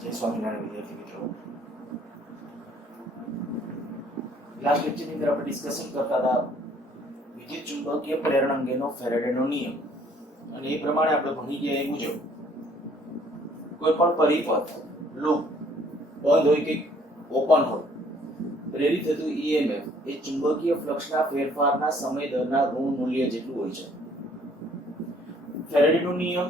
જય સ્વામિનારાયણ વિદ્યાર્થી મિત્રો, લાસ્ટ લેક્ચરની અંદર આપણે ડિસ્કશન કરતા હતા વિદ્યુત ચુંબકીય પ્રેરણ અંગેનો ફેરાડેનો નિયમ, અને એ પ્રમાણે આપણે ભણી ગયા એ મુજબ કોઈ પણ પરિપથ લૂપ બંધ હોય કે ઓપન હોય, પ્રેરિત થતું ઈએમએફ એ ચુંબકીય ફ્લક્સના ફેરફારના સમય દરના ઋણ મૂલ્ય જેટલું હોય છે. ફેરાડેનો નિયમ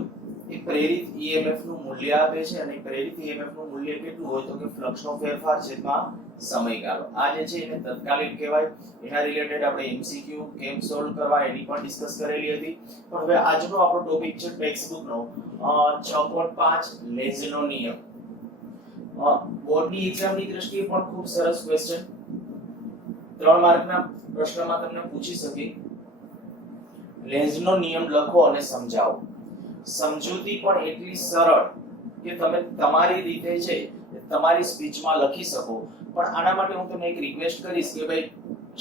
એ પ્રેરિત ઈએમએફ નું મૂલ્ય આપે છે, અને પ્રેરિત ઈએમએફ નું મૂલ્ય કેટલું હોય તો કે ફ્લક્સનો ફેરફાર છેદમાં સમયગાળો. આ જે છે એને તત્કાલીન કહેવાય. એના રિલેટેડ આપણે એમસીક્યુ કેમ સોલ્વ કરવા એની પણ ડિસ્કસ કરેલી હતી. પણ હવે આજનો આપણો ટોપિક છે ટેક્સ્ટ બુક નો 6.5 લેન્ઝનો નિયમ. બોર્ડની એક્ઝામની દ્રષ્ટિએ પણ ખૂબ સરસ ક્વેશ્ચન, 3 માર્કના પ્રશ્નમાં તમને પૂછી શકે. લેન્ઝનો નિયમ લખો અને સમજાવો. સમજૂતી પણ એટલી સરળ કે તમે તમારી રીતે છે તમારી સ્પીચમાં લખી શકો. પણ આના માટે હું તમને એક રિક્વેસ્ટ કરીશ કે ભાઈ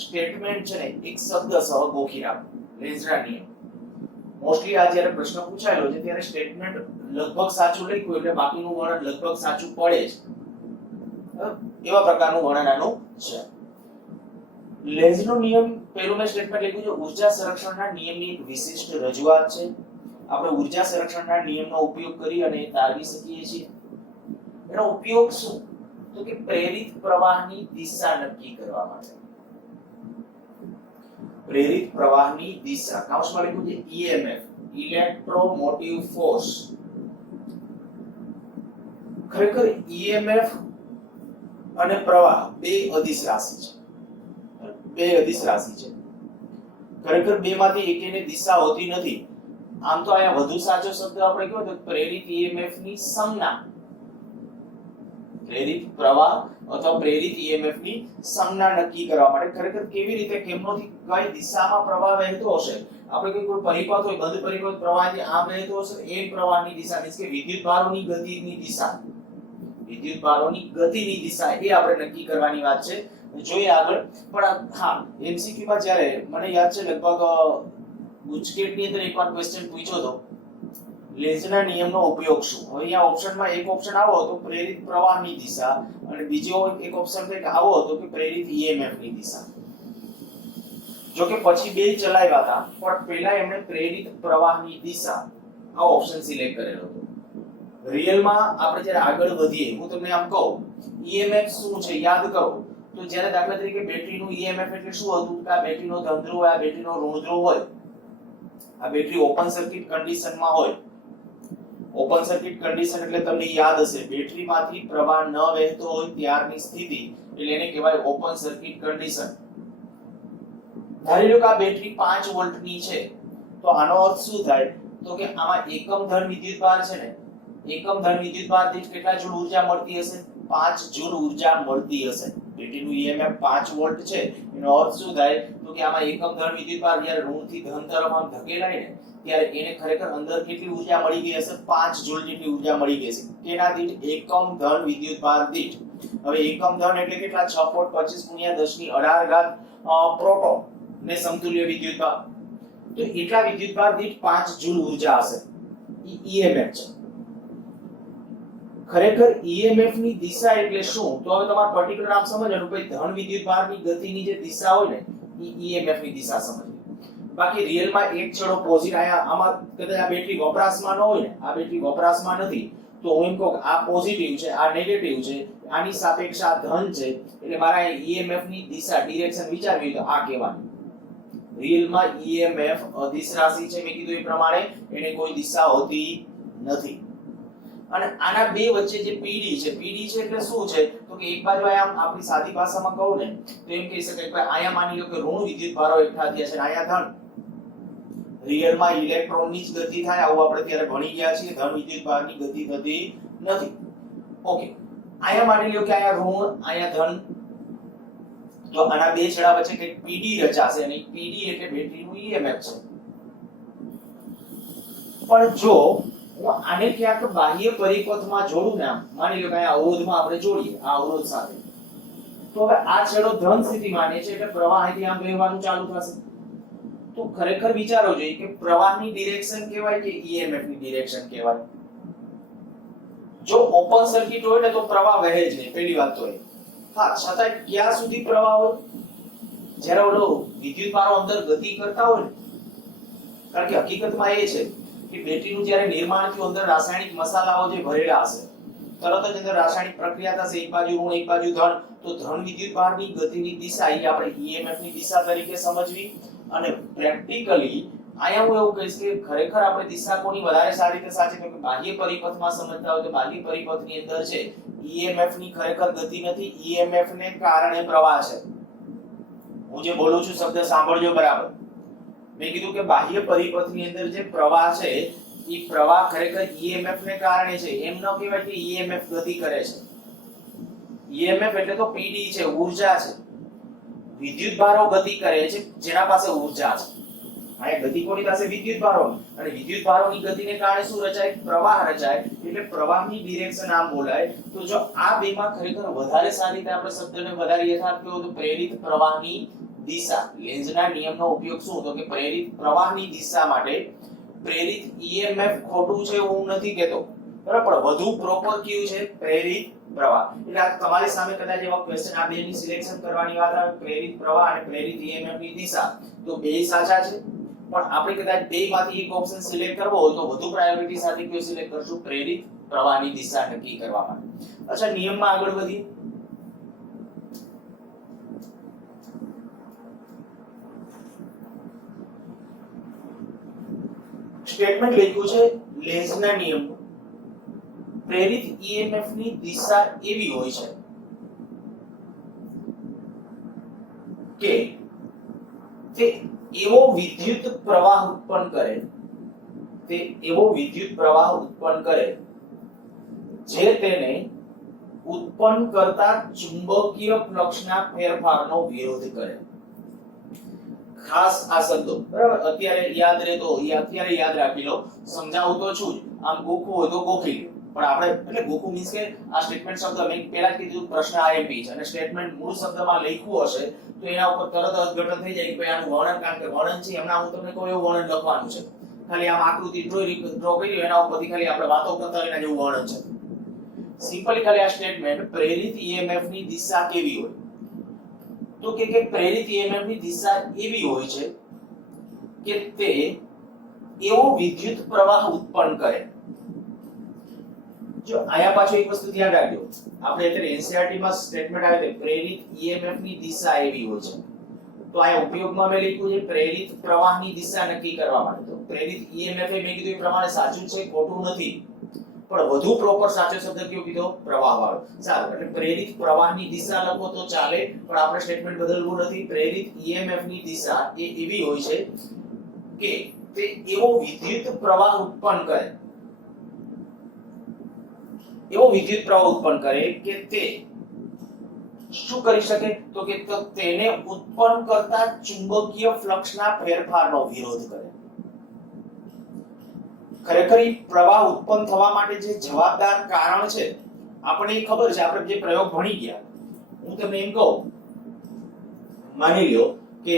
સ્ટેટમેન્ટ છે ને એક શબ્દ સહ ગોખી રાખો. લેન્ઝના નિયમ મોસ્ટલી આ જ્યારે પ્રશ્ન પૂછાયેલો છે ત્યારે સ્ટેટમેન્ટ લગભગ સાચું લખ્યું એટલે બાકીનું વર્ણન લગભગ સાચું પડે જ, એવા પ્રકારનું વર્ણન આનું છે. લેન્ઝનો નિયમ પહેલું મેં સ્ટેટમેન્ટ લખ્યું છે ઊર્જા સંરક્ષણના નિયમની એક વિશિષ્ટ રજૂઆત છે. આપણે ઊર્જા સંરક્ષણના નિયમનો ઉપયોગ કરી અને તારવી શકીએ છીએ. એનો ઉપયોગ શું તો કે પ્રેરિત પ્રવાહની દિશા નક્કી કરવા માટે. પ્રેરિત પ્રવાહની દિશા કાઉન્સમાં લખ્યું છે ઈએમએફ, ઇલેક્ટ્રોમોટિવ ફોર્સ. ખરેખર ઈએમએફ અને પ્રવાહ બે અદિશ રાશિ છે. ખરેખર બેમાંથી એકેની દિશા હોતી નથી. આમ તો અહીંયા વધુ સાચો શબ્દ આપણે કયો તો પ્રેરિત ઈએમએફ ની સંજ્ઞા, પ્રેરિત પ્રવાહ અથવા પ્રેરિત ઈએમએફ ની સંજ્ઞા નક્કી કરવા માટે. ખરેખર કેવી રીતે કેમનોથી કઈ દિશામાં પ્રવાહ વહેતો હશે, આપણે કોઈ પરિપથ હોય બંધ પરિપથ પ્રવાહથી આમ વહેતો હશે એ પ્રવાહની દિશા મીન્સ કે વિદ્યુત ભારોની ગતિની દિશા, વિદ્યુત ભારોની ગતિની દિશા એ આપણે નક્કી કરવાની વાત છે. જોઈએ આગળ. પણ હા, એમસીક્યુ માં જ્યારે મને યાદ છે લગભગ ગુજકેટ ની અંદર એકવાર ક્વેશ્ચન પૂછ્યો હતો લેન્ઝના નિયમનો ઉપયોગ શું. હવે અહીંયા ઓપ્શનમાં એક ઓપ્શન આવો હતો પ્રેરિત પ્રવાહની દિશા, અને બીજો એક ઓપ્શન કંઈક આવો હતો કે પ્રેરિત ઈએમએફ ની દિશા. જો કે પછી બે ચલાવ્યા હતા, પણ પહેલા એમણે પ્રેરિત પ્રવાહની દિશા આ ઓપ્શન સિલેક્ટ કરેલો હતો. રિયલમાં આપણે જ્યારે આગળ વધીએ હું તમને આમ કહું ઈએમએફ શું છે યાદ કરો તો જ્યારે દાખલા તરીકે બેટરીનું ઈએમએફ એટલે શું હતું કે આ બેટરીનો ધન ધ્રુવ આ બેટરીનો ઋણ ધ્રુવ હોય. આ બેટરી ઓપન સર્કિટ કન્ડિશનમાં હોય. ઓપન સર્કિટ કન્ડિશન એટલે તમને યાદ હશે બેટરીમાંથી પ્રવાહ ન વહેતો હોય ત્યારની સ્થિતિ એટલે એને કહેવાય ઓપન સર્કિટ કન્ડિશન. ધારી લો કે આ બેટરી 5 વોલ્ટની છે તો આનો અર્થ શું થાય તો કે આમાં એકમ ધન વિદ્યુતભાર છે ને, એકમ ધન વિદ્યુતભાર દીઠ કેટલા જૂલ ઊર્જા મળતી હશે? 5 જૂલ ઊર્જા મળતી હશે. બેટરીનું ઈએમએફ 5 વોલ્ટ છે એનો અર્થ શું થાય તો કે આમાં એકમ ધન વિદ્યુતભાર જ્યારે ઋણથી ધન તરફ આમ ધકેલાય ને ત્યારે એને ખરેખર અંદર કેટલી ઊર્જા મળી ગઈ હશે? 5 જૂલ જેટલી ઊર્જા મળી ગઈ હશે. કેના દીઠ? એકમ ધન વિદ્યુતભાર દીઠ. હવે એકમ ધન એટલે કેટલા? 6.25 × 1018 પ્રોટોન ને સમતુલ્ય વિદ્યુતભાર. તો એટલા વિદ્યુતભાર દીઠ 5 જૂલ ઊર્જા હશે. ઈએમએફ છે. ખરેખર ઈએમએફ ની દિશા એટલે શું તો હવે તમારે પર્ટિક્યુલર આમ સમજવાનું ભાઈ ધન વિદ્યુતભારની ગતિની જે દિશા હોય ને એ ઈએમએફ ની દિશા સમજવી. બાકી રિયલમાં એક છેડો પોઝિટિવ આમાં કદાચ આ બેટરી વપરાશમાં ન હોય ને, આ બેટરી વપરાશમાં નથી તો હું એમ કહું કે આ પોઝિટિવ છે આ નેગેટિવ છે આની સાપેક્ષે આ ધન છે એટલે મારા ઈએમએફ ની દિશા ડિરેક્શન વિચારવી તો આ કહેવાનું. રિયલમાં ઈએમએફ અદિશ રાશિ છે મેં કીધું એ પ્રમાણે એને કોઈ દિશા હોતી નથી. અને આના બે વચ્ચે જે પીડી છે, પીડી છે એટલે શું છે તો કે એક બાજુ આયા આપણી સાદી ભાષામાં કહું ને તો એમ કહી શકાય કે આયા માની લો કે ઋણ વિદ્યુતભારો એકઠા થયા છે અને આયા ધન. રિયલમાં ઇલેક્ટ્રોનની જ ગતિ થાય આવું આપણે ત્યારે ભણી ગયા છીએ, ધન વિદ્યુતભારની ગતિ થતી નથી. ઓકે, આયા માની લો કે આયા ઋણ આયા ધન, તો આના બે છેડા વચ્ચે કંઈક પીડી રચાશે અને પીડી એટલે બેટરીનું ઈએમએફ છે. પણ જો હું આને ક્યાંક બાહ્ય પરિપથમાં જોડું ને આમ માની લો કે આ અવરોધમાં આપણે જોડીએ આ અવરોધ સાથે તો હવે આ છેડો ધન સ્થિતિ માને છે એટલે પ્રવાહ અહીંથી આમ વહેવાનું ચાલુ થશે. તો તો ખરેખર વિચારો જોઈએ કે પ્રવાહની ડિરેક્શન કહેવાય કે ઈએમએફ ની ડિરેક્શન કહેવાય. જો ઓપન સર્કિટ હોય ને તો પ્રવાહ વહે જ નહીં, પહેલી વાત તો એ. હા, છતાં ક્યાં સુધી પ્રવાહ હોય? જ્યારે ઓલો વિદ્યુત ભારો અંદર ગતિ કરતા હોય ને, કારણ કે હકીકતમાં એ છે કે બેટરીનું જ્યારે નિર્માણ થયું, અંદર રાસાયણિક મસાલાઓ જે ભરેલા હશે, તરત જ અંદર રાસાયણિક પ્રક્રિયા થશે, એક બાજુ ઋણ એક બાજુ ધન, તો ધન વિદ્યુત ભારની ગતિની દિશા એ આપણે ઈએમએફ ની દિશા તરીકે સમજવી. અને પ્રેક્ટિકલી આયા હું એવું કહીશ કે ખરેખર આપણે દિશા કોની વધારે સારી રીતે સાચી, તો કે બાહ્ય પરિપથમાં સમજતા હોય તો બાહ્ય પરિપથની અંદર છે ઈએમએફ ની ખરેખર ગતિ નથી, ઈએમએફ ને કારણે પ્રવાહ છે. હું જે બોલું છું શબ્દ સાંભળજો બરાબર. મેં કીધું કે બાહ્ય પરિપથની અંદર જે પ્રવાહ છે એ પ્રવાહ ખરેખર ઈએમએફ ને કારણે છે. એમ ન કહેવાય કે ઈએમએફ ગતિ કરે છે. ઈએમએફ એટલે તો પીડી છે, ઊર્જા છે. વિદ્યુત ભારો ગતિ કરે છે જેના પાસે ઊર્જા છે. આ ગતિ કોની પાસે? વિદ્યુત ભારોની. અને વિદ્યુત ભારોની ગતિને કારણે શું રચાય? પ્રવાહ રચાય. એટલે પ્રવાહની ડિરેક્શન આમ બોલાય. તો જો આ બેમાં ખરેખર વધારે સારી રીતે આપણે શબ્દને વધારે યથાર્થ કહો તો પ્રેરિત પ્રવાહની દિશા. લેન્ઝના નિયમનો ઉપયોગ શું? તો કે પ્રેરિત પ્રવાહની દિશા માટે પ્રેરિત ઈએમએફ ખોટું છે હું નથી કહેતો, બરાબર, પણ વધુ પ્રોપર કયું છે? પ્રેરિત પ્રવાહ. એટલે આ તમારી સામે કદાચ એવા ક્વેશ્ચન આ બેની સિલેક્શન કરવાની વાત આવે, પ્રેરિત પ્રવાહ અને પ્રેરિત ઈએમએફ ની દિશા, તો બે સાચા છે. પણ આપણે કદાચ બેમાંથી એક ઓપ્શન સિલેક્ટ કરવો હોય તો વધુ પ્રાયોરિટી સાથે કયો સિલેક્ટ કરશું? પ્રેરિત પ્રવાહની દિશા નક્કી કરવા માટે. અચ્છા, નિયમમાં આગળ વધીએ. સ્ટેટમેન્ટ લખ્યું છે લેન્ઝના નિયમ. પ્રેરિત ઈએમએફ ની દિશા એવી હોય છે કે તે એવો વિદ્યુત પ્રવાહ ઉત્પન્ન કરે, તે એવો વિદ્યુત પ્રવાહ ઉત્પન્ન કરે જે તેને ઉત્પન્ન કરતા ચુંબકીય ફ્લક્સના ફેરફારનો વિરોધ કરે. ખાસ આ શબ્દો બરાબર અત્યારે યાદ રહેતો, અત્યારે યાદ રાખી લો. સમજાવું તો છું જ, આમ ગોખવું હોય તો ગોખી લો. પણ આપણે એટલે ગોખવું મીન્સ કે આ સ્ટેટમેન્ટ શબ્દ મેં પહેલા કીધું પ્રશ્ન આઈએમપી છે અને સ્ટેટમેન્ટ મૂળ શબ્દમાં લખ્યું હશે તો એના ઉપર તરત અર્થઘટન થઈ જાય કે ભાઈ આનું વર્ણન, કારણ કે વર્ણન છે એમના હું તમને કોઈ એવું વર્ણન લખવાનું છે. ખાલી આમ આકૃતિ ડ્રો કરી એના ઉપરથી ખાલી આપણે વાતો કરતા એના જેવું વર્ણન છે. સિમ્પલી ખાલી આ સ્ટેટમેન્ટ પ્રેરિત ઈએમએફ ની દિશા કેવી હોય? તો કે પ્રેરિત ઈએમએફ ની દિશા એવી હોય છે કે તે એવો વિદ્યુત પ્રવાહ ઉત્પન્ન કરે. જો આયા પાછો એક વસ્તુ ધ્યાન રાખજો, આપણે અત્યારે એનસીઈઆરટી માં સ્ટેટમેન્ટ આવે છે પ્રેરિત ઈએમએફ ની દિશા એવી હોય છે, તો આયા ઉપયોગમાં મેં લખ્યું છે પ્રેરિત પ્રવાહની દિશા નક્કી કરવા માટે. તો પ્રેરિત ઈએમએફ એ મેં કીધું એ પ્રમાણે સાચું છે, ખોટું નથી, પણ વધુ પ્રોપર સાચો શબ્દ કયો કીધો? પ્રવાહ વાળો. સારું, એટલે પ્રેરિત પ્રવાહની દિશા લખો તો ચાલે, પણ આપણે સ્ટેટમેન્ટ બદલવું નથી. પ્રેરિત ઈએમએફ ની દિશા એ એવી હોય છે કે તે એવો વિદ્યુત પ્રવાહ ઉત્પન્ન કરે, એવો વિદ્યુત પ્રવાહ ઉત્પન્ન કરે કે તે શું કરી શકે? તો કે તેને ઉત્પન્ન કરતા ચુંબકીય ફ્લક્સના ફેરફારનો વિરોધ કરે. ખરેખર પ્રવાહ ઉત્પન્ન થવા માટે જે જવાબદાર કારણ છે આપણને ખબર છે, આપણે જે પ્રયોગ ભણી ગયા. હું તમને એમ કહું, માની લ્યો કે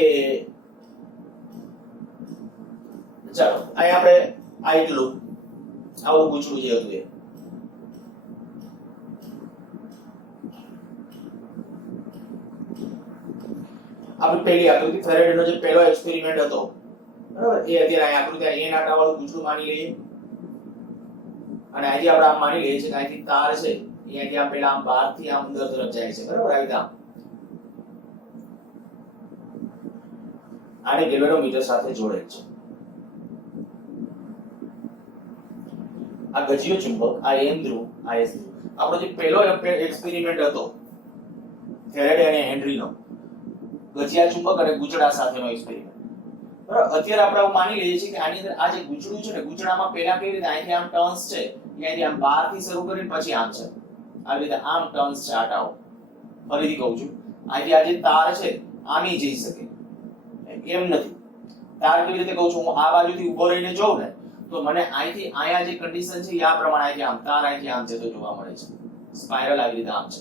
ચાલો અહીં આપણે આ એટલું આવું પૂછવું જે હતું એ આપણી પહેલી આકૃતિ ફેરાડેનો જે પહેલો એક્સપેરિમેન્ટ હતો બરાબર, એ અત્યારે આ આકૃતિ એ નાટા વાળું પૂછડું માની લઈએ અને આજે આપણે આમ માની લઈએ છીએ કે અહીંથી તાર છે અહીંયાથી આ પેલા આમ બહારથી આમ અંદર તરફ જાય છે બરાબર. આવી રીતે આને ગેલ્વેનોમીટર સાથે જોડેલ છે. આ ગજિયો ચુંબક, આ એન ધ્રુવ, આ એસ ધ્રુવ. આપણો જે પહેલો એક્સપેરિમેન્ટ હતો ફેરાડે અને હેનરીનો, ગજિયા ચુંબક અને ગુચડા સાથેનો એક્સપેરિમેન્ટ બરાબર. અત્યારે આપણે આવું માની લઈએ છીએ કે આની અંદર આ જે ગુચડું છે ને, ગુચડામાં પહેલા કેવી રીતે અહીંથી આમ ટર્ન્સ છે, અહીંયાથી આમ બહારથી શરૂ કરીને પછી આમ છે, આવી રીતે આમ ટર્ન્સ છે આટાઓ. ફરીથી કહું છું, અહીંથી આ જે તાર છે આમી જઈ શકે એમ નથી. તાર કેવી રીતે કહું છું, હું આ બાજુથી ઊભો રહીને જોઉં ને તો મને અહીંથી અહીંયા જે કન્ડિશન છે આ પ્રમાણે અહીંથી આમ તાર અહીંથી આમ જતો જોવા મળે છે. સ્પાઇરલ આવી રીતે આમ છે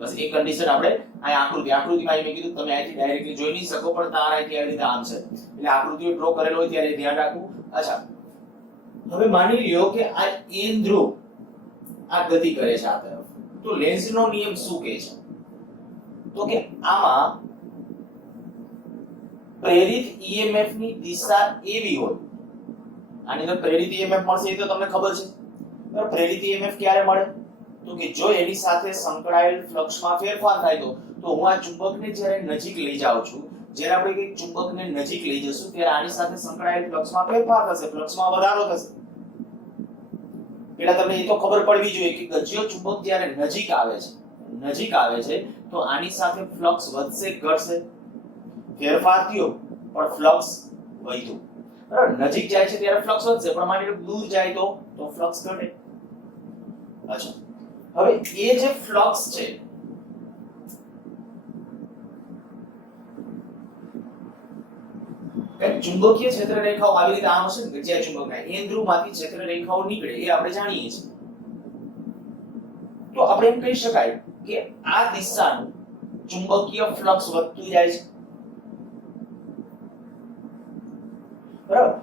બસ એક કન્ડિશન આપણે આ આકૃતિમાં મેં કીધું તમે અહીંથી ડાયરેક્ટલી જોઈ નહીં શકો પણ તાર અહીંથી આવી રીતે આમ છે એટલે આકૃતિઓ ડ્રો કરેલો હોય ત્યારે ધ્યાન રાખવું. અચ્છા હવે માની લ્યો કે આ એન ધ્રુવ આ ગતિ કરે છે આ તરફ, તો લેન્ઝનો નિયમ શું કહે છે? તો કે આમાં પ્રેરિત ઈએમએફ ની દિશા એવી હોય, આની અંદર પ્રેરિત ઈએમએફ મળશે એ તો તમને ખબર છે. બરાબર, પ્રેરિત ઈએમએફ ક્યારે મળે? તો કે જો એની સાથે સંકળાયેલ ફ્લક્સમાં ફેરફાર થાય તો હું આ ચુંબકને જ્યારે નજીક લઈ જાઉં છું, જ્યારે આપણે કોઈ ચુંબકને નજીક લઈ જશું ત્યારે આની સાથે સંકળાયેલ ફ્લક્સમાં ફેરફાર થશે, ફ્લક્સમાં વધારો થશે. પેલા તમને એ તો ખબર પડવી જોઈએ કે ગજ્યો ચુંબક જ્યારે નજીક આવે છે તો આની સાથે ફ્લક્સ વધશે ઘટશે? ફેરફાર થયો પણ ફ્લક્સ વધ્યું. બરાબર, નજીક જાય છે ત્યારે ફ્લક્સ વધશે પણ માની લો દૂર જાય તો ફ્લક્સ ઘટે. અચ્છા હવે એ જે ફ્લક્સ છે ચુંબકીય ક્ષેત્ર રેખાઓ આવી રીતે આમ હશે ને, ગજ્યા ચુંબકના એન ધ્રુવમાંથી ક્ષેત્ર રેખાઓ નીકળે એ આપણે જાણીએ છીએ. તો આપણે એમ કહી શકાય કે આ દિશાનું ચુંબકીય ફ્લક્સ વધતું જાય છે. બરાબર,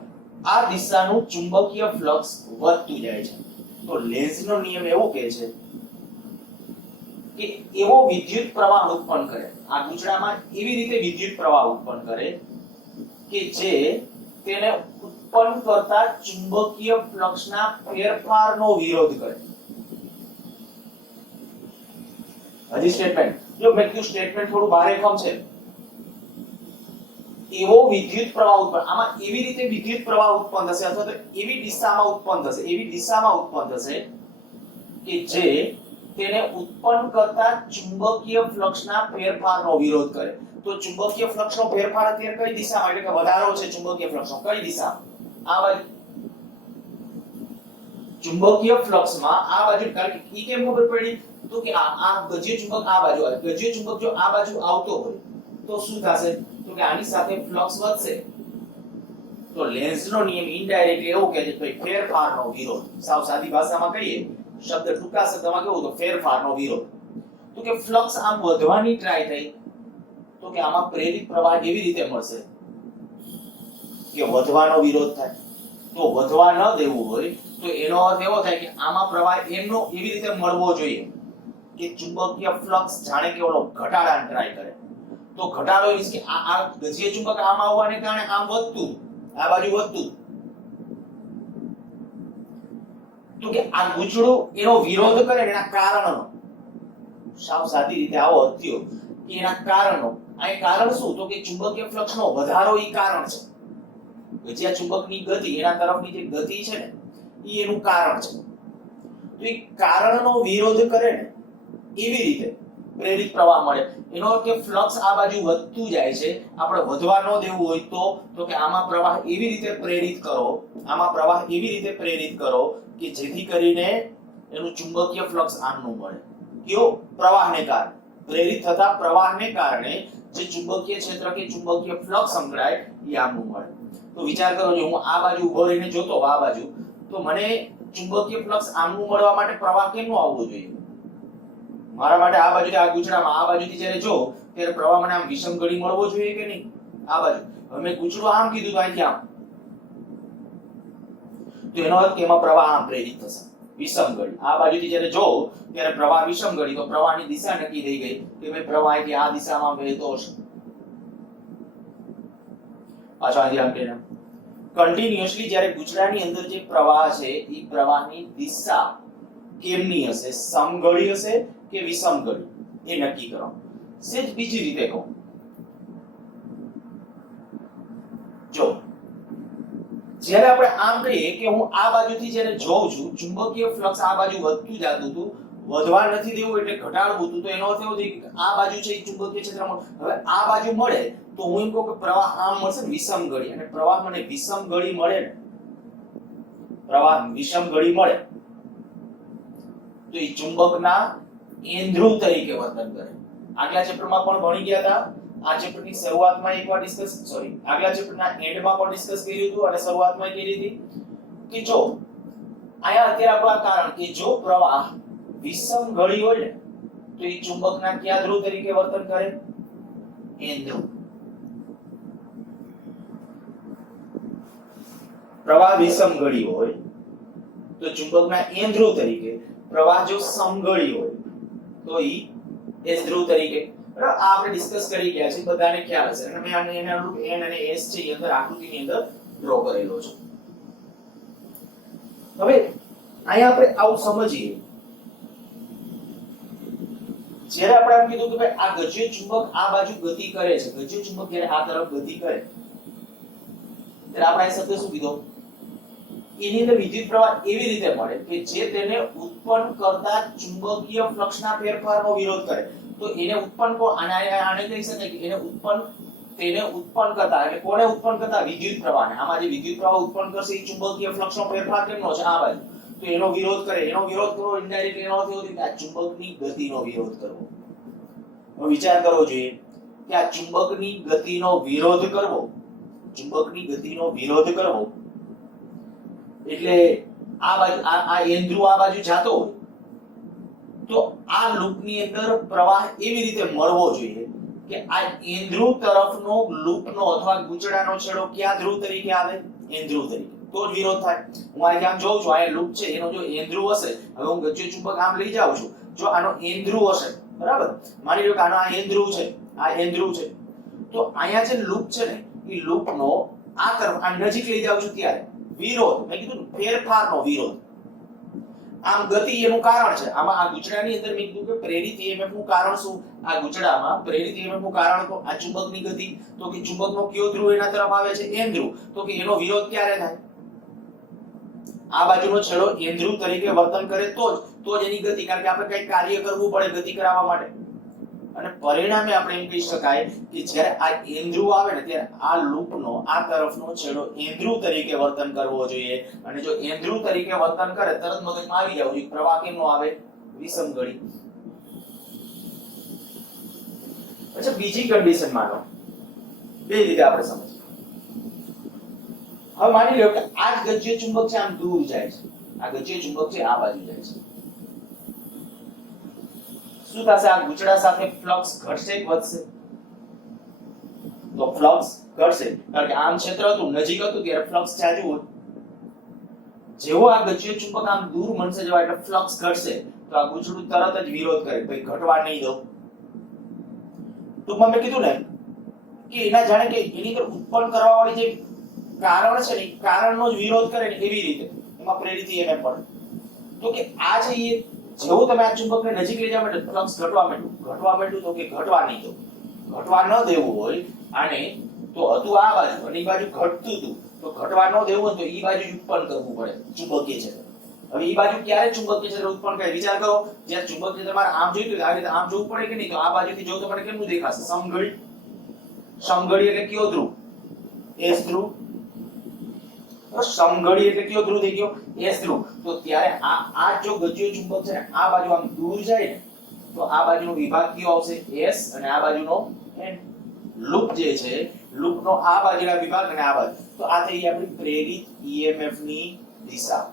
આ દિશાનું ચુંબકીય ફ્લક્સ વધતું જાય છે. તો લેન્ઝનો નિયમ એવો કહે છે કે એવો વિદ્યુત પ્રવાહ ઉત્પન્ન કરે, આ ગૂંચળામાં એવી રીતે વિદ્યુત પ્રવાહ ઉત્પન્ન કરે કે જે તેને ઉત્પન્ન કરતા ચુંબકીય ફ્લક્સના ફેરફારનો વિરોધ કરે. હજી સ્ટેટમેન્ટ જો મેં કીધું સ્ટેટમેન્ટ થોડું ભારેખમ છે. એવો વિદ્યુત પ્રવાહ ઉત્પન્ન, આમાં એવી રીતે વિદ્યુત પ્રવાહ ઉત્પન્ન થશે અથવા તો એવી દિશામાં ઉત્પન્ન થશે કે જે તેને ઉત્પન્ન કરતા ચુંબકીય ફ્લક્સના ફેરફારનો વિરોધ કરે. તો ચુંબકીય ફ્લક્સનો ફેરફાર અત્યારે કઈ દિશામાં, એટલે કે વધારો છે ચુંબકીય ફ્લક્સનો કઈ દિશામાં? આ બાજુ. ચુંબકીય ફ્લક્સમાં આ બાજુ, કારણ કે ઈ કેમ ખબર પડી? તો કે આ ગજ્ય ચુંબક આ બાજુ આવે, ગજ્ય ચુંબક જો આ બાજુ આવતો હોય તો શું થશે? તો કે આની સાથે ફ્લક્સ વધશે. તો લેન્ઝનો નિયમ ઇનડાયરેક્ટલી એવું કહે છે કે ભાઈ ફેરફારનો વિરોધ. સાવ સાદી ભાષામાં કહીએ, શબ્દ ટૂંકા શબ્દમાં કેવું તો ફેરફારનો વિરોધ. તો કે ફ્લક્સ આમ વધવાની ટ્રાય થઈ તો કે આમાં પ્રેરિત પ્રવાહ એવી રીતે મળશે કે વધવાનો વિરોધ થાય. તો વધવા ન દેવું હોય તો એનો અર્થ એવો થાય કે આમાં પ્રવાહ એનો એવી રીતે મળવો જોઈએ કે ચુંબકીય ફ્લક્સ જાણે કે ઓલો ઘટાડાને ટ્રાય કરે. તો ઘટાડો મીન્સ કે આ ગજ્ય ચુંબક આમ આવવાને કારણે આમ વધતું, આ બાજુ વધતું. તો કે આ ગૂંચળું એનો વિરોધ કરે એના કારણનો, સાવ સાદી રીતે આવો થયો કે એના કારણો. આ કારણ શું? તો કે ચુંબકીય ફ્લક્સનો વધારો ઈ કારણ છે. ગજ્યા ચુંબકની ગતિ, એના તરફની જે ગતિ છે ને ઈ એનું કારણ છે. તો એ કારણનો વિરોધ કરે ને એવી રીતે પ્રેરિત પ્રવાહ મળે. એનો અર્થ કે ફ્લક્સ આ બાજુ વધતું જાય છે, આપણે વધવા ન દેવું હોય તો કે આમાં પ્રવાહ એવી રીતે પ્રેરિત કરો કે જેથી કરીને એનું ચુંબકીય ફ્લક્સ આમનું મળે. કયો? પ્રવાહને કારણે, પ્રેરિત થતા પ્રવાહને કારણે જે ચુંબકીય ક્ષેત્ર કે ચુંબકીય ફ્લક્સ સંકળાય એ આમનું મળે. તો વિચાર કરો, જો હું આ બાજુ ઉભો રહીને જોતો આ બાજુ, તો મને ચુંબકીય ફ્લક્સ આમનું મળવા માટે પ્રવાહ કેમનો આવવો જોઈએ? મારા માટે આ બાજુથી આ ગૂંચળામાં આ બાજુથી જ્યારે જો ત્યારે પ્રવાહ મને આમ વિષમ ગળી મળવો જોઈએ કે નહીં? આ બાજુ. હવે મેં ગૂંચળું આમ કીધું તો અહીંથી આમ, તો એનો અર્થ કે એમાં પ્રવાહ આમ પ્રેરિત થશે, વિષમ ગળી. આ બાજુથી જ્યારે જો ત્યારે પ્રવાહ વિષમ ગળી, તો પ્રવાહની દિશા નક્કી થઈ ગઈ કે ભાઈ પ્રવાહ અહીંથી આ દિશામાં વહેતો હશે. પાછો અહીંથી આમ કરીને કન્ટિન્યુઅસલી જ્યારે ગૂંચળાની અંદર જે પ્રવાહ છે એ પ્રવાહની દિશા કેમની હશે? સમગળી હશે કે વિષમ ગળી? એ નક્કી કરો. સેજ બીજી રીતે કહું, જો જ્યારે આપણે આમ કહીએ કે હું આ બાજુથી જ્યારે જોઉં છું ચુંબકીય ફ્લક્સ આ બાજુ વધતું જતું હતું, વધવા નથી દેવું એટલે ઘટાડવું હતું, તો એનો અર્થ એવો થાય કે આ બાજુ છે એ ચુંબકીય ક્ષેત્રમાં, હવે આ બાજુ મળે તો હું એમ કહું કે પ્રવાહ આમ મળશે ને વિષમ ગળી, અને પ્રવાહ મને વિષમ ગળી મળે ને, પ્રવાહ વિષમ ગળી મળે તો એ ચુંબકના એન ધ્રુવ તરીકે વર્તન કરે. આગલા ચેપ્ટરમાં પણ ભણી ગયા હતા. આ ચેપ્ટરની શરૂઆતમાં એકવાર આગલા ચેપ્ટરના એન્ડમાં પણ ડિસ્કસ કર્યું હતું અને શરૂઆતમાં કરી હતી કે જો અહીંયા અત્યારે આપણું કારણ કે જો પ્રવાહ વિષમ ગળી હોય ને તો એ ચુંબકના કયા ધ્રુવ તરીકે વર્તન કરે? એન ધ્રુવ. પ્રવાહ વિષમગળી હોય તો ચુંબકના એન ધ્રુવ તરીકે, પ્રવાહ જો સમગળી હોય તો ઈ એસ ધ્રુવ તરીકે. બરાબર, આ આપણે ડિસ્કસ કરી ગયા છે, બધાને ખ્યાલ હશે. અને મેં આને એના અનુરૂપ એન અને એસ છે એ અંદર આકૃતિની અંદર ડ્રો કરેલો છે. હવે અહીંયા આપણે આવું સમજીએ, જ્યારે આપણે એમ કીધું કે ભાઈ આ ગજ્ય ચુંબક આ બાજુ ગતિ કરે છે, ગજ્ય ચુંબક જ્યારે આ તરફ ગતિ કરે ત્યારે આપણે આ શબ્દ શું કીધો? એની અંદર વિદ્યુત પ્રવાહ એવી રીતે મળે કે જે તેને ઉત્પન્ન કરતા ચુંબકીય ફ્લક્સના ફેરફારનો વિરોધ કરે. તો એને ઉત્પન્ન આને કહી શકાય કે તેને ઉત્પન્ન કરતા, એટલે કોને ઉત્પન્ન કરતા? વિદ્યુત પ્રવાહને. આમાં જે વિદ્યુત પ્રવાહ ઉત્પન્ન કરશે એ ચુંબકીય ફ્લક્સનો ફેરફાર કેમનો છે? આ બાજુ. તો એનો વિરોધ કરે. એનો વિરોધ કરવો ઇનડાયરેક્ટલી એનો અર્થ એવો થાય કે આ ચુંબકની ગતિનો વિરોધ કરવો. હવે વિચાર કરવો જોઈએ કે આ ચુંબકની ગતિનો વિરોધ કરવો, ચુંબકની ગતિનો વિરોધ કરવો એટલે આ બાજુ આ એન ધ્રુવ આ બાજુ જાતો હોય તો આ લૂપની અંદર પ્રવાહ એવી રીતે મળવો જોઈએ કે આ એન ધ્રુવ તરફનો લૂપનો અથવા ગૂંચળાનો છેડો કયા ધ્રુવ તરીકે આવે? એન ધ્રુવ તરીકે. તો જ વિરોધ થાય. હું આ આમ જોઉં છું, આ લૂપ છે એનો જો એન ધ્રુવ હશે, હવે હું ગજ્ય ચુંબક આમ લઈ જાઉં છું, જો આનો એન ધ્રુવ હશે, બરાબર, માની લો કે આનો આ એન ધ્રુવ છે, આ એન ધ્રુવ છે, તો અહીંયા જે લૂપ છે ને એ લૂપનો આ તરફ આ નજીક લઈ જાઉં છું ત્યારે વિરોધ, મેં કીધું ફેરફારનો વિરોધ. આમ ગતિ એનું કારણ છે. આમાં આ ગૂંચળાની અંદર મેં કીધું કે પ્રેરિત EMF નું કારણ શું? આ ગૂંચળામાં પ્રેરિત EMF નું કારણ તો આ ચુંબકની ગતિ. તો કે ચુંબકનો કયો ધ્રુવ એના તરફ આવે છે? એન ધ્રુવ. તો કે એનો વિરોધ ક્યારે થાય? આ બાજુનો છેડો એન ધ્રુવ તરીકે વર્તન કરે તો જ એની ગતિ, કારણ કે આપણે કંઈક કાર્ય કરવું પડે ગતિ કરાવવા માટે. અને પરિણામે આપણે એમ કહી શકાય કે જ્યારે આ એન ધ્રુવ આવે ને ત્યારે આ લૂપનો આ તરફનો છેડો એન ધ્રુવ તરીકે વર્તન કરવો જોઈએ. અને જો એન ધ્રુવ તરીકે વર્તન કરે તરત મગજમાં આવી જવું જોઈએ પ્રવાહ કેમનો આવે? વિષમગળી. અચ્છા, બીજી કન્ડિશન માનો, બે રીતે આપણે સમજીએ. હવે માની લો કે આ જ ગજ્ય ચુંબક છે આમ દૂર જાય છે, આ ગજ્ય ચુંબક છે આ બાજુ જાય છે, શું થશે? આ ગૂંચળા સાથે ફ્લક્સ ઘટશે કે વધશે? તો ફ્લક્સ ઘટશે, કારણ કે આમ ક્ષેત્ર હતું, નજીક હતું ત્યારે ફ્લક્સ જાજુ હોય. જેવો આ ગજ્ય ચુંબક આમ દૂર મનસે જવા એટલે ફ્લક્સ ઘટશે, તો આ ગૂંચળું તરત જ વિરોધ કરે, ભાઈ ઘટવા નહીં દો. ટૂંકમાં મેં કીધું ને કે એના જાણે કે એની અંદર ઉત્પન્ન કરવા વાળી જે કારણ છે ને કારણનો જ વિરોધ કરે ને એવી રીતે એમાં પ્રેરિત EMF પડે. તો કે આ છે એ જેવું તમે આ ચુંબકને નજીક લઈ જવા માટે ફ્લક્સ ઘટવા માંડ્યું તો કે ઘટવા નહીં દો, ઘટવા ન દેવું હોય આને તો હતું આ બાજુ અને એ બાજુ ઘટતું હતું, તો ઘટવા ન દેવું હોય તો એ બાજુ ઉત્પન્ન કરવું પડે ચુંબકીય ક્ષેત્ર. હવે એ બાજુ ક્યારે ચુંબકીય ક્ષેત્ર ઉત્પન્ન કરે? વિચાર કરો, જ્યારે ચુંબકીય ક્ષેત્ર તમારે આમ જોઈતું હોય આ રીતે આમ જોવું પડે કે નહીં? તો આ બાજુથી જો તમને કેમનું દેખાશે? સમઘડી. સમઘડી એટલે કયો ધ્રુવ? એસ ધ્રુવ. સમઘડી એટલે કયો ધ્રુવ થઈ ગયો? એસ ધ્રુવ. તો ત્યારે આ જો ગજ્ય ચુંબક છે ને આ બાજુ આમ દૂર જાય ને તો આ બાજુનો વિભાગ કયો આવશે? એસ, અને આ બાજુનો એન. લૂપ જે છે લૂપનો આ બાજુના વિભાગ અને આ બાજુ, તો આ થઈ આપણી પ્રેરિત EMF ની દિશા.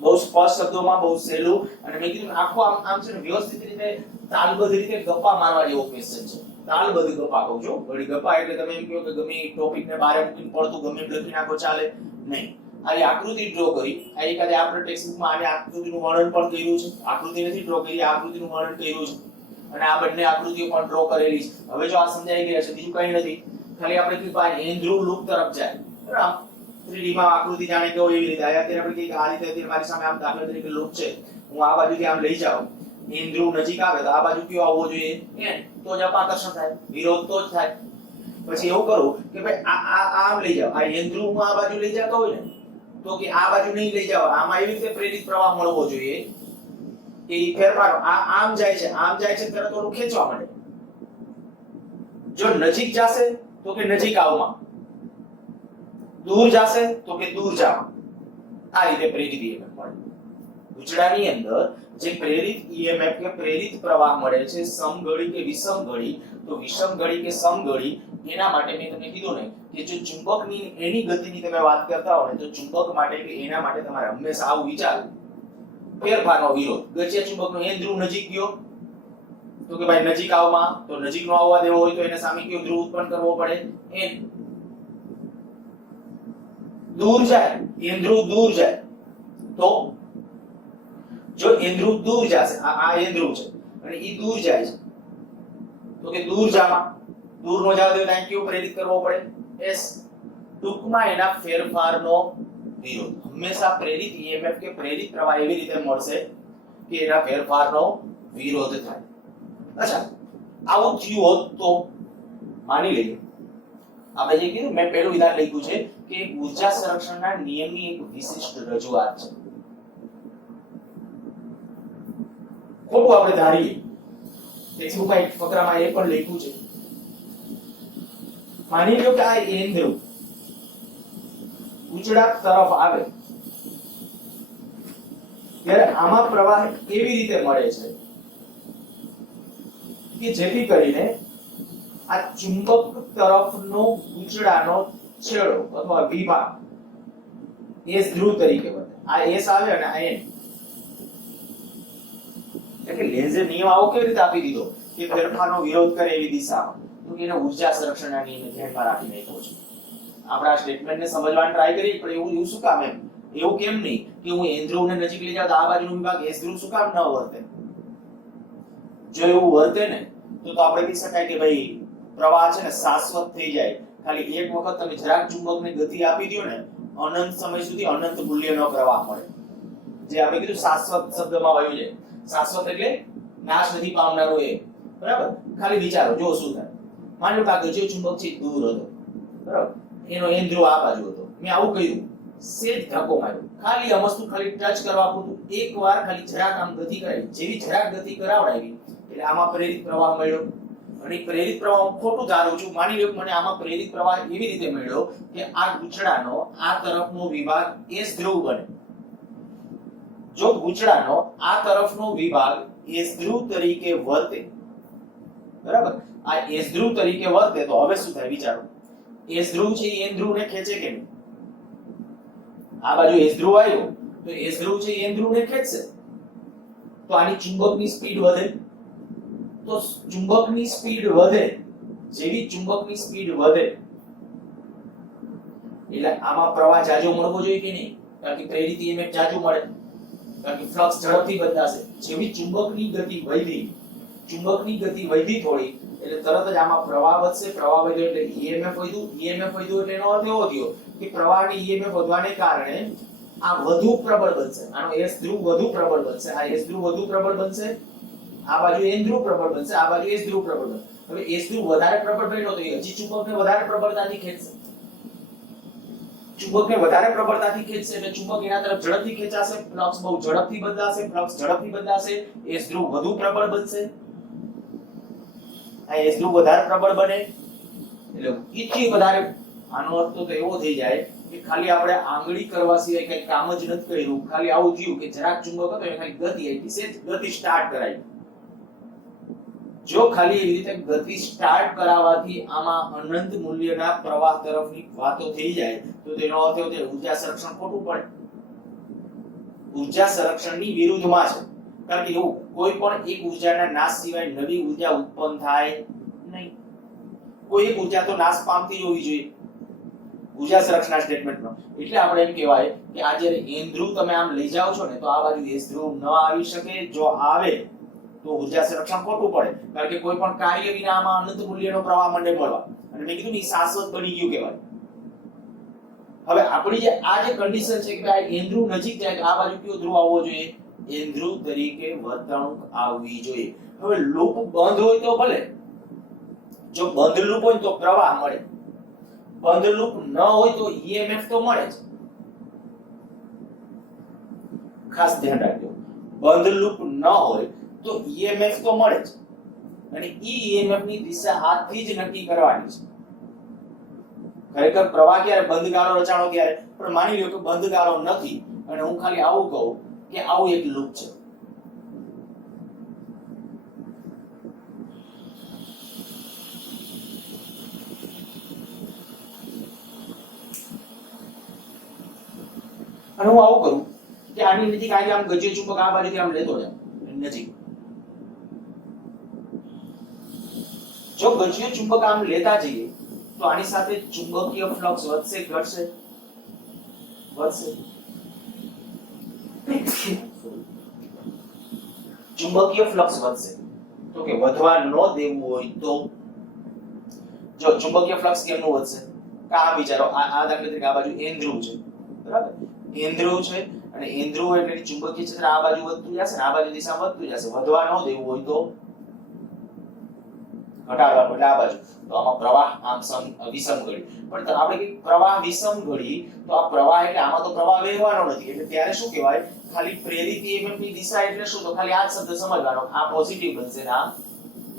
બહુ સ્પષ્ટ શબ્દોમાં, બહુ સહેલું. અને મેં કીધું આખો આમ છે ને વ્યવસ્થિત રીતે તાલબદ્ધ રીતે ગપ્પા મારવા જેવો ક્વેશ્ચન છે. તાલબદ્ધ ગપ્પા કહું છું. વળી ગપ્પા એટલે તમે એમ કહો કે ગમે ટોપિકને બહાર મૂકીને પડતું ગમે લખી નાખો ચાલે નહીં. આ આકૃતિ ડ્રો કરી, આ એકાદે આપણે ટેક્સ્ટબુકમાં આની આકૃતિનું વર્ણન પણ કર્યું છે. આકૃતિ નથી ડ્રો કરી, આકૃતિનું વર્ણન કર્યું છે. અને આ બંને આકૃતિઓ પણ ડ્રો કરેલી છે. હવે જો આ સમજાઈ ગયા છે, બીજું કંઈ નથી. ખાલી આપણે કીધું આ એન ધ્રુવ લૂપ તરફ જાય, બરાબર. 3D માં આકૃતિ જાણે કે એવી રીતે આયા ત્યારે આપણે કહીએ આ રીતે મારી સામે આમ દાખલા તરીકે લૂપ છે, હું આ બાજુથી આમ લઈ જાઉં, એન ધ્રુવ નજીક આવે તો આ બાજુ કયો આવવો જોઈએ? એન. તો જ અપાકર્ષણ થાય, વિરોધ તો જ થાય. પછી એવું કરું કે ભાઈ આ આમ લઈ જાવ, આ એન ધ્રુવ આ બાજુ લઈ જતો હોય ને તો કે આ બાજુ નહીં લઈ જાવ, આમાં એવી રીતે પ્રેરિત પ્રવાહ મળવો જોઈએ કે ઈ ફેરફાર આમ જાય છે તરત ઓલું ખેંચવા માંડે. જો નજીક જાશે તો કે નજીક આવવા, દૂર જાશે તો કે દૂર જવા. આ રીતે પ્રેરિત EMF મળે. ગૂંચળાની અંદર જે પ્રેરિત EMF કે પ્રેરિત પ્રવાહ મળે છે સમઘડી કે વિષમઘડી, તો વિષમઘડી કે સમઘડી એના માટે મેં તમને કીધું ને કે જો ચુંબકની એની ગતિની તમે વાત કરતા હો ને તો ચુંબક માટે કે એના માટે તમારે હંમેશા આવું વિચારવું ફેરફારનો વિરોધ. ગજ્ય ચુંબકનો એન ધ્રુવ નજીક ગયો તો કે ભાઈ નજીક આવમાં, તો નજીકનો આવવા દેવો હોય તો એને સામે કયો ધ્રુવ ઉત્પન્ન કરવો પડે? n. દૂર જાય, n ધ્રુવ દૂર જાય તો જો n ધ્રુવ દૂર જશે, આ n ધ્રુવ છે અને ઈ દૂર જાય છે, તો કે દૂર જામાં, દૂર નો જવા દે તો અહીં કયો પ્રેરિત કરવો પડે? s. ટૂંકમાં એના ફેરફારનો વિરોધ. હંમેશા પ્રેરિત EMF કે પ્રેરિત પ્રવાહ એવી રીતે મળશે કે એના ફેરફારનો વિરોધ થાય. અચ્છા, આવું થયું હોત તો માની લઈએ આપણે જે કીધું, મેં પહેલું વિધાન લખ્યું છે કે ઊર્જા સંરક્ષણના નિયમની એક વિશિષ્ટ રજૂઆત છે. ખોટું આપણે ધારીએ, ટેક્સ્ટબુકમાં એક ફકરામાં એ પણ લખ્યું છે. માની લો કે આ n ધ્રુવ ઉચડા તરફ આવે ત્યારે આમાં પ્રવાહ એવી રીતે મળે છે કે જેથી કરીને આ ચુંબક તરફનો ઉચડાનો છેડો અથવા વિભાગ S ધ્રુવ તરીકે વર્તે. આ S આવે અને આ N. એટલે લેન્ઝે નિયમ આવો કેવી રીતે આપી દીધો કે ફેરફારનો વિરોધ કરે એવી દિશામાં? તો કે એને ઊર્જા સંરક્ષણના નિયમને ધ્યાનમાં રાખીને આપ્યો છે. આપણે આ સ્ટેટમેન્ટને સમજવાની ટ્રાય કરી, પણ એવું શું કામ એમ? એવું કેમ નહીં કે હું n ધ્રુવને નજીક લઈ જાઉં તો આ બાજુનો વિભાગ S ધ્રુવ શું કામ ન વર્તે? જો એવું વર્તે ને તો આપણે કહી શકાય કે ભાઈ પ્રવાહ છે ને શાશ્વત થઈ જાય. ખાલી એક વખત તમે જરાક ચુંબકને ગતિ આપી દો ને, અનંત સમય સુધી અનંત મૂલ્યનો પ્રવાહ મળે. જે આપણે કીધું શાશ્વત શબ્દમાં વાયું છે. શાશ્વત એટલે નાશ નથી પામનારો એ, બરાબર? ખાલી વિચારો જો શું થાય. માની લો કે આ ગજ્યો ચુંબક છે દૂર હતો, બરાબર? એનો n ધ્રુવ આ બાજુ હતો. મેં આવું કહ્યું, સેજ ધક્કો માર્યો, ખાલી આ વસ્તુ ખાલી ટચ કરવા પૂરતું એકવાર ખાલી જરાક આમ ગતિ કરાવી, જેવી જરાક ગતિ કરાવડાવી એટલે આમાં પ્રેરિત પ્રવાહ મળ્યો. અને પ્રેરિત પ્રવાહ હું ખોટું ધારું છું, માની લો મને આમાં પ્રેરિત પ્રવાહ એવી રીતે મળ્યો કે આ ગુચડાનો આ તરફનો વિભાગ S ધ્રુવ બને. જો ગુચડાનો આ તરફનો વિભાગ S ધ્રુવ તરીકે વર્તે, બરાબર? આ S ધ્રુવ તરીકે વર્તે તો હવે શું થાય વિચારો. S ધ્રુવ છે એ n ધ્રુવને ખેંચે કે નહીં? આ બાજુ S ધ્રુવ આવ્યો તો S ધ્રુવ છે n ધ્રુવને ખેંચશે. તો આની ચુંબકની સ્પીડ વધે. તો ચુંબકની સ્પીડ વધે, જેવી ચુંબકની સ્પીડ વધે એટલે આમાં પ્રવાહ જાજો મળવો જોઈએ કે નહીં? કારણ કે પ્રેરિત EMF જાજો મળે, કારણ કે ફ્લક્સ ઝડપથી બદલાશે. જેવી ચુંબકની ગતિ વધી, ચુંબકની ગતિ વધી થોડી એટલે તરત જ આમાં પ્રવાહ વધશે. પ્રવાહ વધ્યો એટલે EMF વધ્યું, EMF વધ્યું એટલે એનો અર્થ એવો થયો કે પ્રવાહની EMF વધવાને કારણે આ વધુ પ્રબળ બનશે. આનો S ધ્રુવ વધુ પ્રબળ બનશે, આ S ધ્રુવ વધુ પ્રબળ બનશે, આ બાજુ n ધ્રુવ પ્રબળ બનશે, આ બાજુ S ધ્રુવ પ્રબળ બનશે. હવે S ધ્રુવ વધારે પ્રબળ બન્યો તો એ હજી ચુંબકને વધારે પ્રબળતાથી ખેંચશે. ચુંબકને વધારે પ્રબળતાથી ખેંચશે એટલે ચુંબક એના તરફ ઝડપથી ખેંચાશે, ફ્લક્સ બહુ ઝડપથી બદલાશે, ફ્લક્સ ઝડપથી બદલાશે, S ધ્રુવ વધુ પ્રબળ બનશે. આ S ધ્રુવ વધારે પ્રબળ બને એટલે ઈથી વધારે. આનો અર્થ તો એવો થઈ જાય કે ખાલી આપણે આંગળી કરવા સિવાય કઈ કામ જ નથી કર્યું. ખાલી આવું થયું કે જરાક ચુંબક હતો એ ખાલી ગતિ આપી, સેજ ગતિ સ્ટાર્ટ કરાવી. જો ખાલી એવી રીતે ગતિ સ્ટાર્ટ કરાવવાથી આમાં અનંત મૂલ્યના પ્રવાહ તરફની વાતો થઈ જાય તો તેનો અર્થ એવો થાય ઊર્જા સંરક્ષણ ખોટું પડે. ઊર્જા સંરક્ષણની વિરુદ્ધમાં છે. કારણ કે એવું કોઈ પણ એક ઊર્જાના નાશ સિવાય નવી ઊર્જા ઉત્પન્ન થાય નહીં. કોઈ એક ઊર્જા તો નાશ પામતી જ હોવી જોઈએ ઊર્જા સંરક્ષણના સ્ટેટમેન્ટમાં. એટલે આપણે એમ કહેવાય કે આ જ્યારે n ધ્રુવ તમે આમ લઈ જાઓ છો ને તો આ બાજુ S ધ્રુવ ન આવી શકે. જો આવે તો ઊર્જા સંરક્ષણ ખોટું પડે, કારણ કે કોઈ પણ કાર્ય વિના આમાં અનંત મૂલ્યનો પ્રવાહ મંડે મળવા. અને મેં કીધું ને શાશ્વત બની ગયું કહેવાય. હવે આપણી જે આ જે કન્ડિશન છે કે આ n ધ્રુવ નજીક જાય તો આ બાજુ કયો ધ્રુવ આવવો જોઈએ? n ધ્રુવ તરીકે વર્તણૂક આવવી જોઈએ. હવે લૂપ બંધ હોય તો ભલે, જો બંધ લૂપ હોય તો પ્રવાહ મળે, બંધ લૂપ ન હોય તો EMF તો મળે જ. ખાસ ધ્યાન રાખજો, બંધ લૂપ ન હોય તો EMF તો મળે જ. અને EMF ની દિશા હાથથી જ નક્કી કરવાની છે. ખરેખર પ્રવાહ ક્યારે બંધ ગાળો રચાણો ક્યારે? પણ માની લ્યો કે બંધ ગાળો નથી અને હું ખાલી આવું કહું કે આવું એક લૂપ છે. અને હું આવું કરું કે આની નજીક આમ ગજ્યો ચુંબક આ બાજુથી આમ લેતો જાઉં નજીક, જો ગજ્યો ચુંબક આમ લેતા જઈએ તો આની સાથે ચુંબકીય ફ્લક્સ વધશે ઘટશે? વધશે. ચુંબકીય ફ્લક્સ વધશે. તો કે વધવા ન દેવું હોય તો જો ચુંબકીય ફ્લક્સ કેમનું વધશે? કા વિચારો આ દાખલા તરીકે આ બાજુ n ધ્રુવ છે, બરાબર? n ધ્રુવ છે અને n ધ્રુવ એટલે ચુંબકીય ક્ષેત્ર આ બાજુ વધતું જશે ને આ બાજુ દિશામાં વધતું જશે. વધવા ન દેવું હોય તો ઘટાડવાનું એટલે આ બાજુ. તો આમાં પ્રવાહ આમ વિષમ ઘડી. પણ તો આપણે કે પ્રવાહ વિષમ ઘડી, તો આ પ્રવાહ એટલે આમાં તો પ્રવાહ વહેવાનો નથી. એટલે ત્યારે શું કહેવાય? ખાલી પ્રેરિત EMF ની દિશા એટલે શું? તો ખાલી આ શબ્દ સમજવાનો. આ પોઝિટિવ બનશે ને આ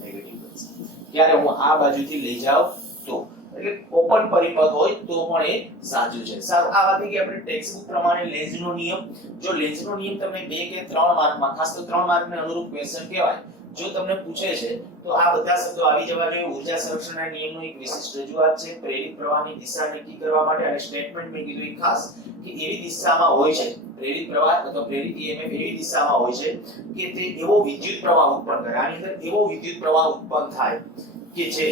નેગેટિવ બનશે. ત્યારે હું આ બાજુથી લઈ જાઉં તો એટલે ઓપન પરિપથ હોય તો પણ એ સાચું છે. સારું, આ વાત કે આપણે ટેક્સ્ટ બુક પ્રમાણે લેન્ઝનો નિયમ, જો લેન્ઝનો નિયમ તમને 2 કે 3 માર્કમાં, ખાસ તો 3 માર્કને અનુરૂપ ક્વેશ્ચન કહેવાય, જો તમને પૂછે છે તો આ બધા શબ્દો આવી જવા જોઈએ. ઊર્જા સંરક્ષણના નિયમનો એક વિશિષ્ટ રજૂઆત છે. પ્રેરિત પ્રવાહની દિશા નક્કી કરવા માટે અને સ્ટેટમેન્ટ મેં કીધું એ ખાસ કે એવી દિશામાં હોય છે પ્રેરિત પ્રવાહ અથવા પ્રેરિત EMF એવી દિશામાં હોય છે કે તે એવો વિદ્યુત પ્રવાહ ઉત્પન્ન કરે. આની અંદર એવો વિદ્યુત પ્રવાહ ઉત્પન્ન થાય કે જે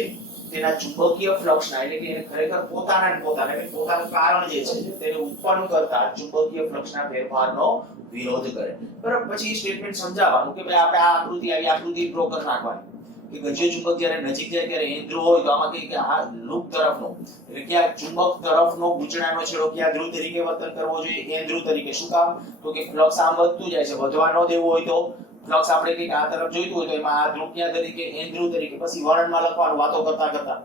તેના ચુંબકીય ફ્લક્સના એટલે કે એને ખરેખર પોતાનું કારણ જે છે તેને ઉત્પન્ન કરતા ચુંબકીય ફ્લક્સના ફેરફારનો વિરોધ કરે. બરાબર? પછી સ્ટેટમેન્ટ સમજાવવાનું કે ભાઈ આપણે આ આકૃતિ ડ્રો કરી નાખવાની કે ગજ્યો ચુંબક જ્યારે નજીક જાય ત્યારે n ધ્રુવ હોય તો આમાં કઈ કે આ લૂપ તરફનો એટલે કે આ ચુંબક તરફનો ગૂંચળાનો છેડો કયા ધ્રુવ તરીકે વર્તન કરવો જોઈએ? n ધ્રુવ તરીકે. શું કામ? તો કે ફ્લક્સ આમ વધતું જાય છે. વધવા ન દેવું હોય તો ફ્લક્સ આપણે કઈક આ તરફ જોઈતું હોય તો એમાં આ ધ્રુવ ક્યાં તરીકે? n ધ્રુવ તરીકે. પછી વર્ણનમાં લખવાનું વાતો કરતા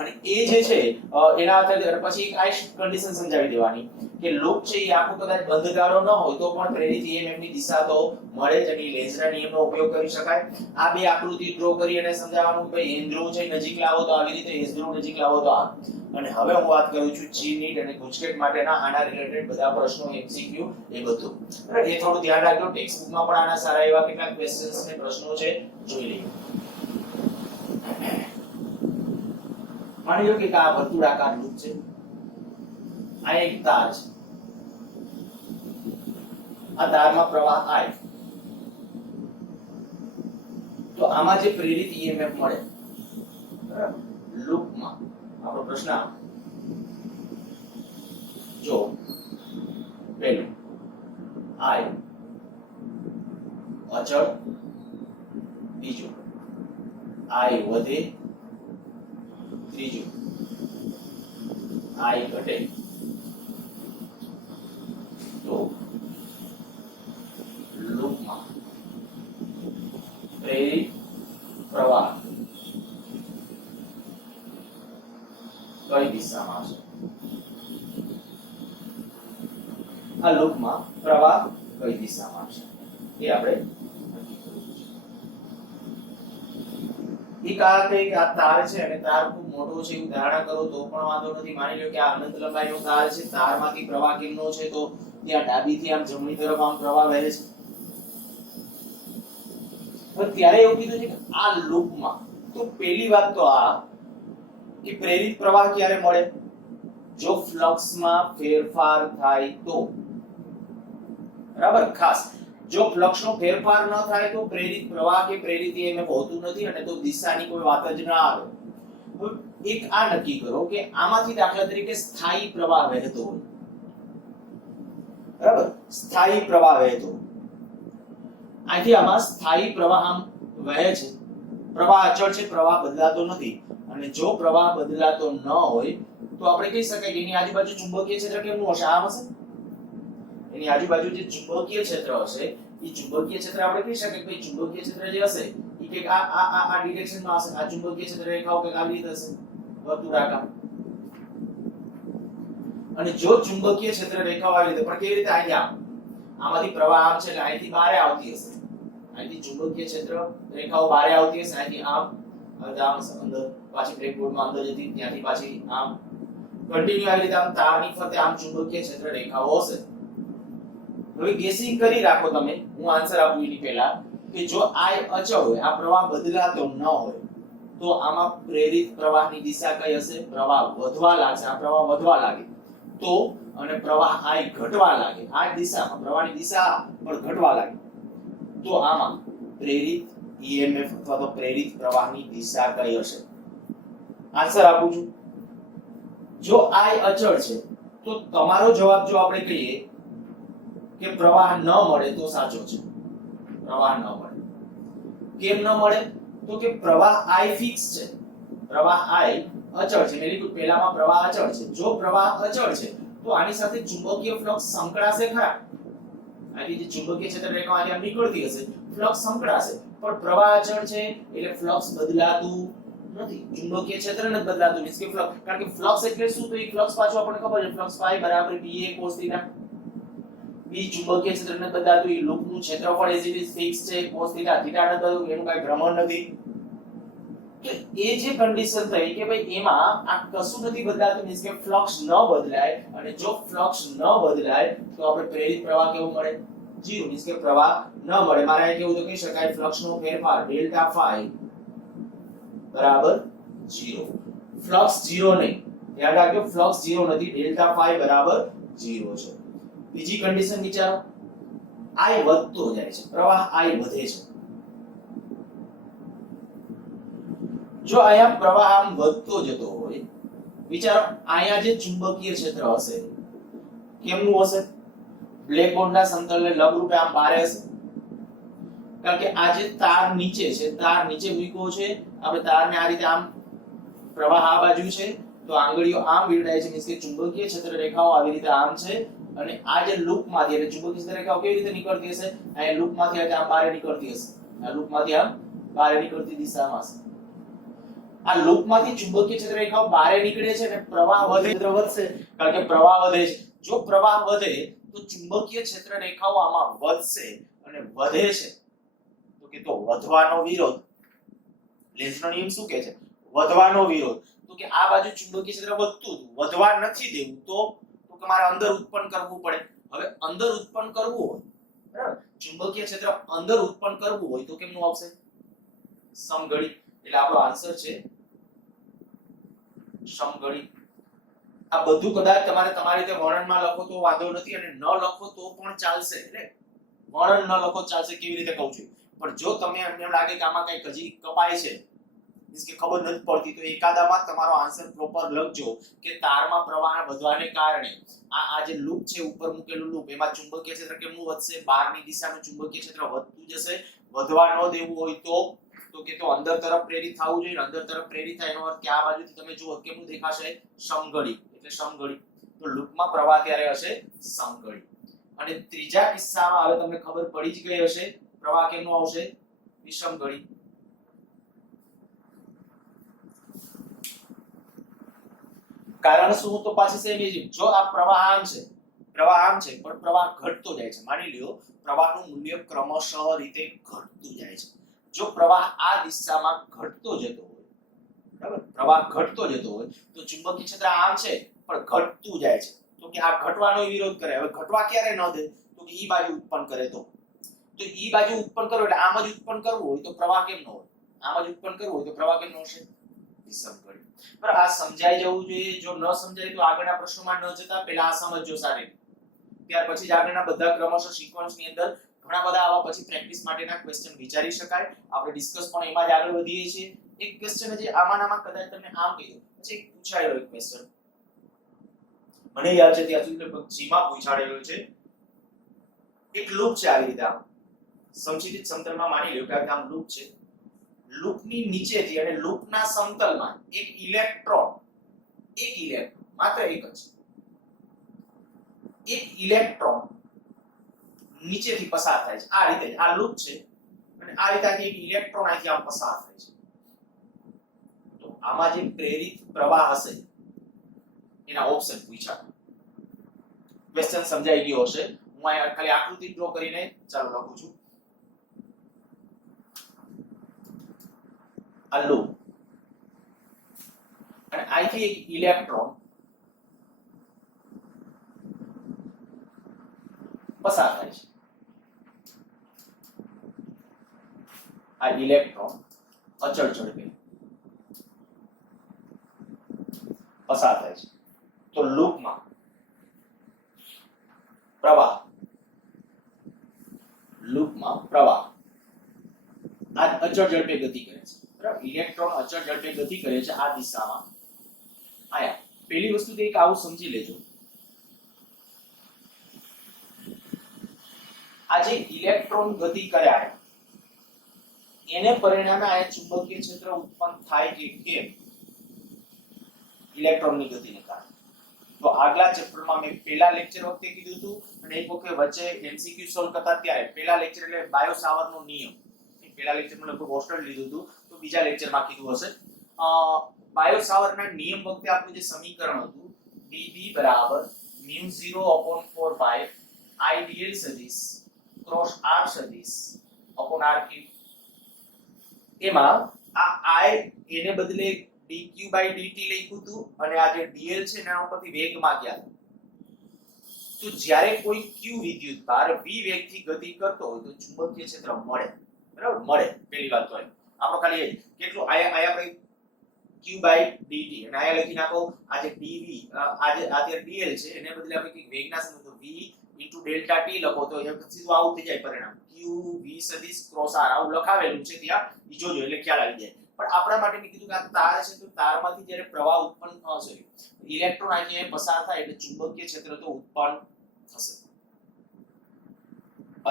અને એ જે છે એના આધારે પછી એક આ કન્ડિશન સમજાવી દેવાની કે લૂપ છે એ આખો કદાચ બંધગારો ન હોય તો પણ પ્રેરિત EMF ની દિશા તો મળે જ. અને લેન્ઝના નિયમનો ઉપયોગ કરી શકાય. આ બે આકૃતિ ડ્રો કરી અને સમજાવવાનું કે ભાઈ n ધ્રુવ છે નજીક લાવો તો આવી રીતે, s ધ્રુવ નજીક લાવો તો આ. અને હવે હું વાત કરું છું જી નીટ અને ગુજકેટ માટેના આના રિલેટેડ બધા પ્રશ્નો MCQ એ બધું. બરાબર? એ થોડું ધ્યાન રાખજો. ટેક્સ્ટ બુકમાં પણ આના સારા એવા કેટલાક ક્વેશ્ચન્સ અને પ્રશ્નો છે, જોઈ લઈએ. માની લો કે આ વર્તુળાકાર લૂપ છે. આ એક તાર છે. આ તારમાં પ્રવાહ I. તો આમાં જે પ્રેરિત EMF મળે, બરાબર, લૂપમાં આપણો પ્રશ્ન જો પેલું I અચળ, બીજું I વધે, ત્રીજું I ઘટે, તો લૂપમાં પ્રેરિત પ્રવાહ કઈ દિશામાં છે? આ લૂપમાં પ્રવાહ કઈ દિશામાં છે એ આપણે એક આ તાર છે અને તાર ખૂબ મોટો છે એવું ધારણા કરો તો પણ વાંધો નથી. માની લો કે આ અનંત લંબાઈનો તાર છે. તારમાંથી પ્રવાહ કેમનો છે? તો ત્યાં ડાબીથી આમ જમણી તરફ આમ પ્રવાહ વહે છે. પણ ત્યારે એવું કીધું છે કે આ લૂપમાં તો પહેલી વાત તો આ કે પ્રેરિત પ્રવાહ ક્યારે મળે? જો ફ્લક્સમાં ફેરફાર થાય તો. બરાબર? ખાસ જો ફ્લક્સનો ફેરફાર ન થાય તો પ્રેરિત પ્રવાહ કે પ્રેરિત EMF હોતું નથી અને તો દિશાની કોઈ વાત જ ના આવે. તો એક આ નક્કી કરો કે આમાંથી દાખલા તરીકે સ્થાયી પ્રવાહ વહેતો હોય, બરાબર, સ્થાયી પ્રવાહ વહેતો, અહીંથી આમાં સ્થાયી પ્રવાહ આમ વહે છે. પ્રવાહ અચળ છે, પ્રવાહ બદલાતો નથી. અને જો પ્રવાહ બદલાતો ન હોય તો આપણે કહી શકાય કે એની આજુબાજુ ચુંબકીય ક્ષેત્ર કેમનું હશે? આમ હશે. એની આજુબાજુ જે ચુંબકીય ક્ષેત્ર હશે એ ચુંબકીય ક્ષેત્ર આપણે કહી શકીએ કે ભાઈ ચુંબકીય ક્ષેત્ર જે હશે એ કે આ ડિરેક્શનમાં હશે. આ ચુંબકીય ક્ષેત્ર રેખાઓ કે આવી રીતે હશે, વર્તુળાકાર. અને જો ચુંબકીય ક્ષેત્ર રેખાઓ આવી રીતે, પણ કેવી રીતે? અહીંયા આમાંથી પ્રવાહ આમ છે એટલે અહીંથી બહાર આવતી હશે. અહીંથી ચુંબકીય ક્ષેત્ર રેખાઓ બહાર આવતી હશે. અહીંથી આમ આમ અંદર પાછી બ્લેકબોર્ડમાં અંદર જતી, ત્યાંથી પાછી આમ કન્ટિન્યુ આવી રીતે આમ તારની ફરતે આમ ચુંબકીય ક્ષેત્ર રેખાઓ હશે. હવે ગેસિંગ કરી રાખો તમે, હું આન્સર આપું એની પહેલા કે જો I અચળ હોય, આ પ્રવાહ બદલાતો ન હોય તો આમાં પ્રેરિત પ્રવાહની દિશા કઈ હશે? પ્રવાહ વધવા લાગશે. આ પ્રવાહ વધવા લાગે તો અને પ્રવાહ I ઘટવા લાગે, આ દિશામાં પ્રવાહની દિશા પણ ઘટવા લાગે તો આમાં પ્રેરિત ईएमएफ अथवा तो प्रेरित प्रवाहनी दिशा कई हशे? आंसर आपું છું. જો I અચળ છે તો તમારો જવાબ જો આપણે કહીએ કે પ્રવાહ ન મળે તો સાચો છે. પ્રવાહ ન મળે. કેમ ન મળે? તો કે પ્રવાહ I ફિક્સ છે. પ્રવાહ I અચળ છે. Very good. પહેલામાં પ્રવાહ અચળ છે. જો પ્રવાહ અચળ છે તો આની સાથે ચુંબકીય ફ્લક્સ સંકળાશે ખરા? આની જે ચુંબકીય ક્ષેત્ર રેખા આની આમ નીકળતી હશે, ફ્લક્સ સંકળાશે. પણ પ્રવાહ અચળ છે એટલે ફ્લક્સ બદલાતું નથી. ચુંબકીય ક્ષેત્ર નથી બદલાતું. મીન્સ કે ફ્લક્સ, કારણ કે ફ્લક્સ એટલે શું? તો એ ફ્લક્સ પાછો આપણને ખબર છે, ફ્લક્સ phi બરાબર ba cos θ. બી ચુંબકીય ક્ષેત્ર નથી બદલાતું. એ લૂપનું ક્ષેત્રફળ એઝ ઇટ ઇઝ ફિક્સ છે. cos θ θ નથી બદલાતું. એનું કાઈ ભ્રમણ નથી. એ જે કન્ડિશન થઈ કે ભાઈ એમાં આ કશું નથી બદલાતું, મીન્સ કે ફ્લક્સ ન બદલાય, અને જો ફ્લક્સ ન બદલાય તો આપણે પ્રેરિત પ્રવાહ કેવો મળે? 0. મીન્સ કે પ્રવાહ ન મળે. મારે અહીં કેવું તો કહી શકાય ફ્લક્સનો ફેરફાર ડેલ્ટા ફાઈ બરાબર 0. ફ્લક્સ 0 નહીં. યાદ રાખજો, ફ્લક્સ 0 નથી. ડેલ્ટા ફાઈ બરાબર 0 છે. બીજી કન્ડિશન વિચારો. I વધતો જાય છે. પ્રવાહ I વધે છે. જો અહીંયા પ્રવાહ આમ વધતો જતો હોય, વિચારો અહીંયા જે ચુંબકીય ક્ષેત્ર હશે કેમનું હશે? બ્લેકબોર્ડના સમતલને લંબરૂપે આમ બારે હશે. કારણ કે આ જે તાર નીચે છે, તાર નીચે મૂક્યો છે, આપણે તારને આ રીતે આમ, પ્રવાહ આ બાજુ છે તો આંગળીઓ આમ વીડાય છે, મીન્સ કે ચુંબકીય ક્ષેત્ર રેખાઓ આવી રીતે આમ છે, અને આ જે લૂપમાંથી એટલે ચુંબકીય ક્ષેત્ર રેખાઓ કેવી રીતે નીકળતી હશે? અહીંયા લૂપમાંથી આમ બહાર નીકળતી હશે. આ લૂપમાંથી આમ બહાર નીકળતી દિશામાં હશે. આ લૂપમાંથી ચુંબકીય ક્ષેત્ર રેખાઓ બહાર નીકળે છે અને પ્રવાહ વધશે, કારણ કે પ્રવાહ વધે છે. જો પ્રવાહ વધે તો ચુંબકીય ક્ષેત્ર રેખાઓ આમાં વધશે અને વધે છે તો વધવાનો વિરોધ. લેન્ઝનો નિયમ શું કહે છે? વધવાનો વિરોધ. તો કે આ બાજુ ચુંબકીય ક્ષેત્ર વધતું હતું, વધવા નથી દેવું, તો તમારે અંદર ઉત્પન્ન કરવું પડે. હવે અંદર ઉત્પન્ન કરવું હોય, બરાબર, ચુંબકીય ક્ષેત્ર અંદર ઉત્પન્ન કરવું હોય તો કેમનું આવશે? સમઘડી. એટલે આપણો આન્સર છે સમઘડી. આ બધું કદાચ તમારે તમારી રીતે વર્ણનમાં લખો તો વાંધો નથી, અને ન લખો તો પણ ચાલશે. એટલે વર્ણન ન લખો ચાલશે. કેવી રીતે કહું છું? પણ જો તમે એમ લાગે કે આમાં કઈ હજી કપાય છે, મીન્સ કે ખબર નથી પડતી, તો એકાદામાં તમારો આન્સર પ્રોપર લખજો કે તારમાં પ્રવાહ વધવાને કારણે આ જે લૂપ છે, ઉપર મૂકેલું લૂપ, એમાં ચુંબકીય ક્ષેત્ર કેમનું વધશે? બહારની દિશાનું ચુંબકીય ક્ષેત્ર વધતું જશે. વધવા ન દેવું હોય તો કે તો અંદર તરફ પ્રેરિત થવું જોઈએ. અંદર તરફ પ્રેરિત થાય એનો અર્થ કે આ બાજુથી તમે જુઓ કેમનું દેખાશે? સમઘડી. એટલે સમઘડી. તો લૂપમાં પ્રવાહ ત્યારે હશે સમઘડી. અને ત્રીજા કિસ્સામાં હવે તમને ખબર પડી જ ગઈ હશે પ્રવાહ કેમનું આવશે? વિષમઘડી. કારણ શું? તો પાછી સેમ જ. જો આ પ્રવાહ આમ છે, પણ પ્રવાહ ઘટતો જાય છે. માની લ્યો પ્રવાહનું મૂલ્ય ક્રમશઃ રીતે ઘટતું જાય છે. જો પ્રવાહ આ દિશામાં ઘટતો જતો હોય, બરાબર, પ્રવાહ ઘટતો જતો હોય તો ચુંબકીય ક્ષેત્ર આમ છે પણ ઘટતું જાય છે, તો કે આ ઘટવાનો વિરોધ કરે. હવે ઘટવા ક્યારે ન દે? તો કે ઈ બાજુ ઉત્પન્ન કરે તો ઈ બાજુ ઉત્પન્ન કરો એટલે આમ જ ઉત્પન્ન કરવું હોય તો પ્રવાહ કેમ ન હોય? આમ જ ઉત્પન્ન કરવું હોય તો પ્રવાહ કેમ ન હશે? વિષમઘડી. પર આ સમજાઈ જવું જોઈએ. જો ન સમજાય તો આગળના પ્રશ્નોમાં ન જતા પહેલા આ સમજજો સારી. ત્યાર પછી જ આગળના બધા ક્રમશઃ સિક્વન્સની અંદર ઘણા બધા આવા પછી પ્રેક્ટિસ માટેના ક્વેશ્ચન વિચારી શકાય. આપણે ડિસ્કસ પણ એમાં જ આગળ વધીએ છીએ. એક ક્વેશ્ચન જે આમાંનામાં કદાચ તમને આમ કહી દઉં, પછી એક પૂછાયેલો એક ક્વેશ્ચન મને યાદ છે ત્યાં સુધી લગભગ જીમાં પૂછાડેલો છે. એક લૂપ છે આવી રીતે આમ સમક્ષિતિજ સમતલમાં. માની લો કે આમ લૂપ છે. લૂપની નીચેથી અને લૂપના સમતલમાં એક ઇલેક્ટ્રોન, માત્ર એક જ એક ઇલેક્ટ્રોન નીચેથી પસાર થાય છે. આ રીતે આ લૂપ છે અને આ રીતે એક ઇલેક્ટ્રોન અહીંથી આમ પસાર થાય છે. તો આમાં જે પ્રેરિત પ્રવાહ હશે એના ઓપ્શન પૂછ્યા. ક્વેશ્ચન સમજાઈ ગયો હશે. હું અહીંયા ખાલી આકૃતિ ડ્રો કરીને ચાલો લખું છું. આ લૂપ અને અહીંથી એક ઇલેક્ટ્રોન પસાર થાય છે. આ ઇલેક્ટ્રોન અચળ ઝડપે પસાર થાય છે. તો લૂપમાં પ્રવાહ આ અચળ અચળ ઝડપે ગતિ કરે છે, બરાબર? ઇલેક્ટ્રોન અચળ ઝડપે ગતિ કરે છે આ દિશામાં. આયા પહેલી વસ્તુ તો એક આવું સમજી લેજો, આ જે ઇલેક્ટ્રોન ગતિ કરે આ એને પરિણામે આ ચુંબકીય ક્ષેત્ર ઉત્પન્ન થાય કે કેમ? ઇલેક્ટ્રોનની ગતિને કારણે. તો આગલા ચેપ્ટરમાં મેં પહેલા લેક્ચર વખતે કીધું હતું અને એક વખત વચ્ચે એમસીક્યુ સોલ્વ કરતા ત્યારે પહેલા લેક્ચર એટલે બાયો સાવરનો નિયમ, પહેલા લેક્ચરમાં લગભગ હોસ્ટેલ લીધું હતું તો બીજા લેક્ચરમાં કીધું હશે. બાયો સાવરના નિયમ વખતે આપણું જે સમીકરણ હતું dB બરાબર μ0/4 પાઈ I dl સદિશ ક્રોસ r સદિશ r ક્યુબ. એમાં આ I એને બદલે dq/dt લખ્યું હતું અને આ જે dl છે એના ઉપરથી વેગમાં ગયા. તો જ્યારે કોઈ q વિદ્યુતભાર v વેગથી ગતિ કરતો હોય તો ચુંબકીય ક્ષેત્ર મળે, બરાબર? મળે. પહેલી વાત તો આપણો ખાલી એ કેટલું આયા આપણે q/dt અને આયા લખી નાખો આ જે dv આ જે dl છે એને બદલે આપણે કઈ વેગના સંબંધો v ડેલ્ટા t લખો તો એ સીધું આવું થઈ જાય પરિણામ q v સદિશ ક્રોસ r આવું લખાવેલું છે ત્યાં ઈ જોજો એટલે ખ્યાલ આવી જાય. પણ આપણા માટે મેં કીધું કે આ તાર છે તો તારમાંથી જ્યારે પ્રવાહ ઉત્પન્ન થશે ઇલેક્ટ્રોન અહીંયા પસાર થાય એટલે ચુંબકીય ક્ષેત્ર તો ઉત્પન્ન થશે.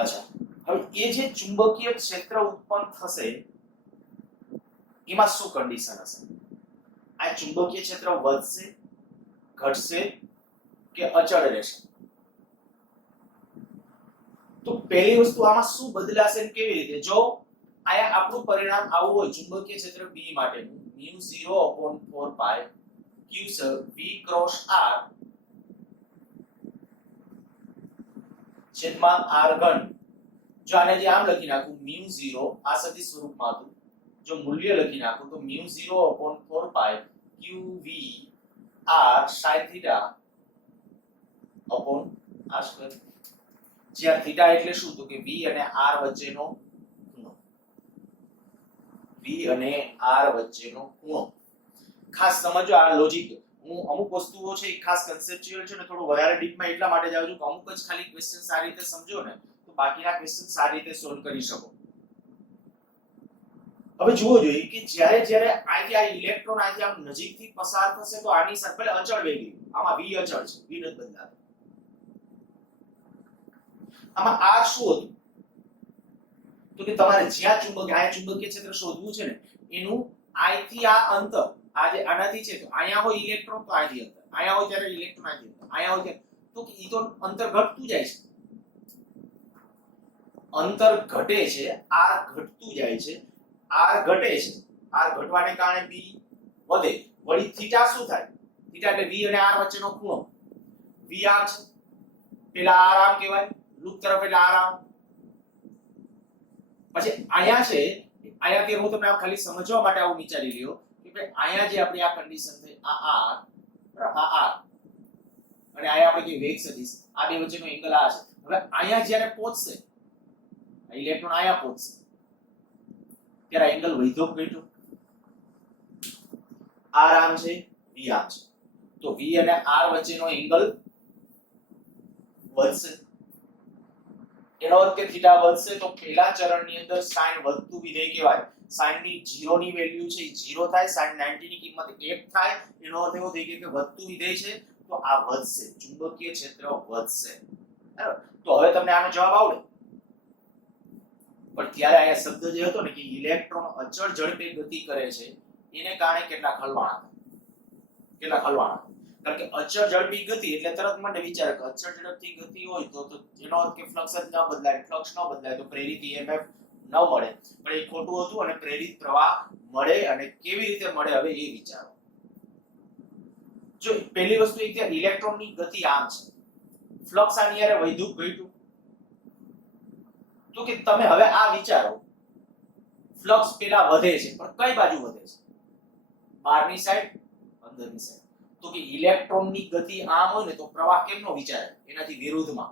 અચ્છા, હવે એ જે ચુંબકીય ક્ષેત્ર ઉત્પન્ન થશે એમાં શું કન્ડિશન હશે? આ ચુંબકીય ક્ષેત્ર વધશે, ઘટશે કે અચળ રહેશે? તો પહેલી વસ્તુ આમાં શું બદલાશે અને કેવી રીતે? જો આયા આપણું પરિણામ આવું હોય ચુંબકીય ક્ષેત્ર B માટેનું μ0/4 પાઈ q v ક્રોસ r છેદમાં r ઘન. જો આને જે આમ લખી નાખું μ0 આ સદિશ સ્વરૂપમાં હતું, જો મૂલ્ય લખી નાખું તો μ0/4 પાઈ q v r sin theta r square. જ્યાં થીટા એટલે શું? તો કે v અને r વચ્ચેનો ખૂણો, v અને r વચ્ચેનો ખૂણો. ખાસ સમજો આ લોજિક. હું અમુક વસ્તુઓ છે એ ખાસ કન્સેપ્ચ્યુઅલ છે ને થોડું વધારે ડીપમાં એટલા માટે જાઉં છું કે અમુક જ ખાલી ક્વેશ્ચન સારી રીતે સમજો ને તો બાકીના ક્વેશ્ચન સારી રીતે સોલ્વ કરી શકો. હવે જુઓ જોઈએ કે જ્યારે આ ઇલેક્ટ્રોન આમ નજીકથી પસાર થશે તો આની સાથે ભલે અચળ વેગી, આમાં v અચળ છે, v નથી બદલાતો. આમાં r શું હતું? તો કે તમારે જ્યાં ચુંબકીય ક્ષેત્ર શોધવું છે ને એનું I થી આ અંતર આ જે આનાથી છે તો અહીંયા હોય ઇલેક્ટ્રોન તો આથી અંતર, અહીંયા હોય ત્યારે ઇલેક્ટ્રોન આથી અંતર, અહીંયા હોય તો કે ઈ તો અંતર ઘટતું જાય છે. અંતર ઘટે છે, r ઘટતું જાય છે, r ઘટે છે, r ઘટવાને કારણે b વધે. વળી થીટા શું થાય? થીટા એટલે v અને r વચ્ચેનો ખૂણો. v આમ છે, પેલા r આમ કહેવાય, લૂપ તરફ એટલે r આમ. પછી અહીંયા છે, અહીંયાથી હું તમને ખાલી સમજવા માટે આવું વિચારી લ્યો કે ભાઈ અહીંયા જે આપણી આ કન્ડિશન થઈ આ r બરાબર, આ r અને અહીંયા આપણે કે વેગ સદિશ આ બે વચ્ચેનો એંગલ આ છે. હવે અહીંયા જ્યારે પહોંચશે ઇલેક્ટ્રોન અહીંયા પહોંચશે ત્યારે એંગલ વધ્યો ઘટ્યો? r આમ છે, v આમ છે, તો v અને r વચ્ચેનો એંગલ વધશે. એનો અર્થ કે થીટા વધશે તો પહેલા ચરણની અંદર sin વધતું વિધેય કહેવાય. sin ની 0 ની વેલ્યુ છે 0 થાય, sin 90 ની કિંમત 1 થાય. એનો અર્થ એવો થઈ ગયો કે વધતું વિધેય છે તો આ વધશે, ચુંબકીય ક્ષેત્ર વધશે. બરાબર? તો હવે તમને આનો જવાબ આવડે. પણ ત્યારે આયા શબ્દ જે હતો ને કે ઇલેક્ટ્રોન અચળ ઝડપે ગતિ કરે છે એને કારણે કેટલા ખલવાણા કારણ કે અચળ ઝડપી ગતિ એટલે તરત મને વિચાર કે અચળ ઝડપથી ગતિ હોય તો એનો અર્થ કે ફ્લક્સ જ ન બદલાય, ફ્લક્સ ન બદલાય તો પ્રેરિત EMF ન મળે. પણ એ ખોટું હતું અને પ્રેરિત પ્રવાહ મળે અને કેવી રીતે મળે હવે એ વિચારો. જો પહેલી વસ્તુ એ કે ઇલેક્ટ્રોનની ગતિ આમ છે, ફ્લક્સ આની યારે વધ્યું ઘટ્યું. તો કે તમે હવે આ વિચારો ફ્લક્સ પેલા વધે છે પણ કઈ બાજુ વધે છે? બહારની સાઈડ, અંદરની સાઈડ. તો કે ઇલેક્ટ્રોનની ગતિ આમ હોય ને તો પ્રવાહ કેમનો વિચારે? એનાથી વિરુદ્ધમાં.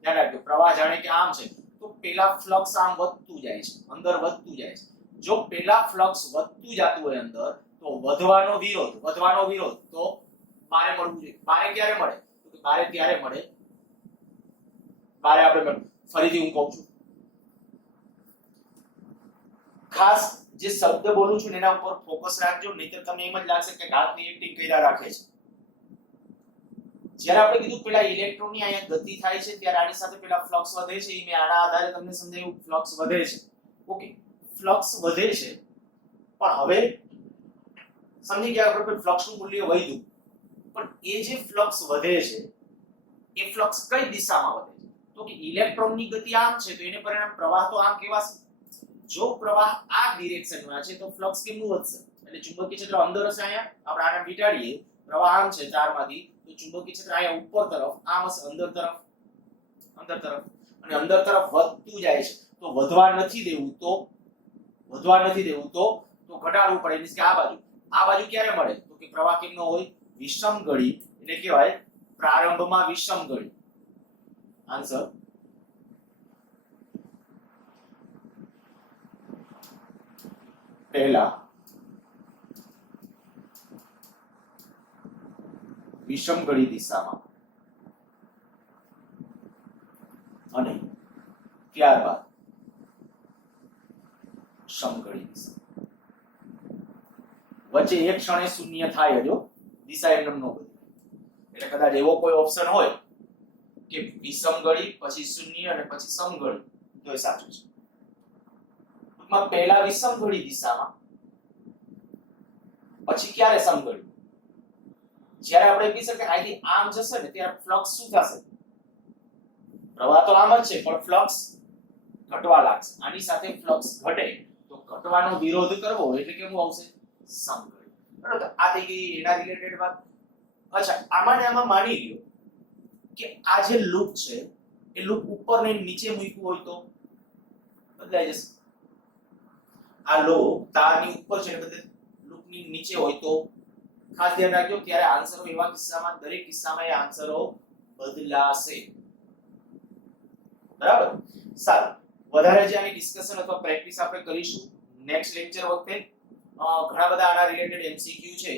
ધ્યાન રાખજો, પ્રવાહ જાણે કે આમ છે તો પેલા ફ્લક્સ આમ વધતું જાય છે, અંદર વધતું જાય છે. જો પેલા ફ્લક્સ વધતું જતું હોય અંદર તો વધવાનો વિરોધ તો બારે મળવું જોઈએ. બારે ક્યારે મળે? તો કે બારે ત્યારે મળે, બારે આપણે ફરીથી હું કહું છું ખાસ જે શબ્દ બોલું છું એના ઉપર ફોકસ રાખજો, નહીતર તમને એમ જ લાગશે કે હાથની એક્ટિંગ કર્યા રાખે છે. જ્યારે આપણે કીધું પેલા ઇલેક્ટ્રોનની અહીંયા ગતિ થાય છે ત્યારે આની સાથે પેલા ફ્લક્સ વધે છે, એ મેં આના આધારે તમને સમજાવ્યું ફ્લક્સ વધે છે. ઓકે, ફ્લક્સ વધે છે, પણ હવે સમજી ગયા આપણે ફ્લક્સનું મૂલ્ય વધ્યું, પણ એ જે ફ્લક્સ વધે છે એ ફ્લક્સ કઈ દિશામાં વધે છે? તો કે ઇલેક્ટ્રોનની ગતિ આમ છે તો એને પરિણામ પ્રવાહ તો આમ કહેવાશે. જો પ્રવાહ આ ડિરેક્શનમાં છે તો ફ્લક્સ કેમનું વધશે? એટલે ચુંબકીય ક્ષેત્ર અંદર હશે, અહીંયા આપણે આને વીટાડીએ, પ્રવાહ આમ છે તારમાંથી, તો ચુંબકીય ક્ષેત્ર અહીંયા ઉપર તરફ આમ હશે, અંદર તરફ અને અંદર તરફ વધતું જાય છે. તો વધવા નથી દેવું તો ઘટાડવું પડે. એટલે કે આ બાજુ ક્યારે મળે? તો કે પ્રવાહ કેમનો હોય? વિષમ ગળી, એટલે કહેવાય પ્રારંભમાં વિષમ ગળી. આન્સર પહેલા વિષમ ગળી દિશામાં અને ત્યારબાદ સમગળી દિશા. વચ્ચે એક ક્ષણે શૂન્ય થાય જો દિશા એમ ન બદલે. એટલે કદાચ એવો કોઈ ઓપ્શન હોય કે વિષમ ગળી પછી શૂન્ય અને પછી સમગળી, તો એ સાચું છે. ટૂંકમાં પહેલા વિષમ ગળી દિશામાં, પછી ક્યારે સમગળી? જ્યારે આપણે કહી શકીએ અહીંથી આમ જશે ને ત્યારે ફ્લક્સ શું થશે? પ્રવાહ તો આમ જ છે પણ ફ્લક્સ ઘટવા લાગશે. આની સાથે ફ્લક્સ ઘટે તો ઘટવાનો વિરોધ કરવો એટલે કેવું આવશે? સમગળી. બરાબર, આ થઈ ગઈ એના રિલેટેડ વાત. અચ્છા, આમાં માની લ્યો કે આ જે લૂપ છે એ લૂપ ઉપર ને નીચે મૂક્યું હોય તો બદલાઈ જશે. આ લૂપ તારની ઉપર છે એટલે લૂપની નીચે હોય તો ખાસ ધ્યાન રાખજો. ત્યારે આન્સરો એવા કિસ્સામાં, દરેક કિસ્સામાં એ આન્સરો બદલાશે. બરાબર, સારું. વધારે જે આની ડિસ્કશન અથવા પ્રેક્ટિસ આપણે કરીશું નેક્સ્ટ લેક્ચર વખતે. ઘણા બધા આના રિલેટેડ એમસીક્યુ છે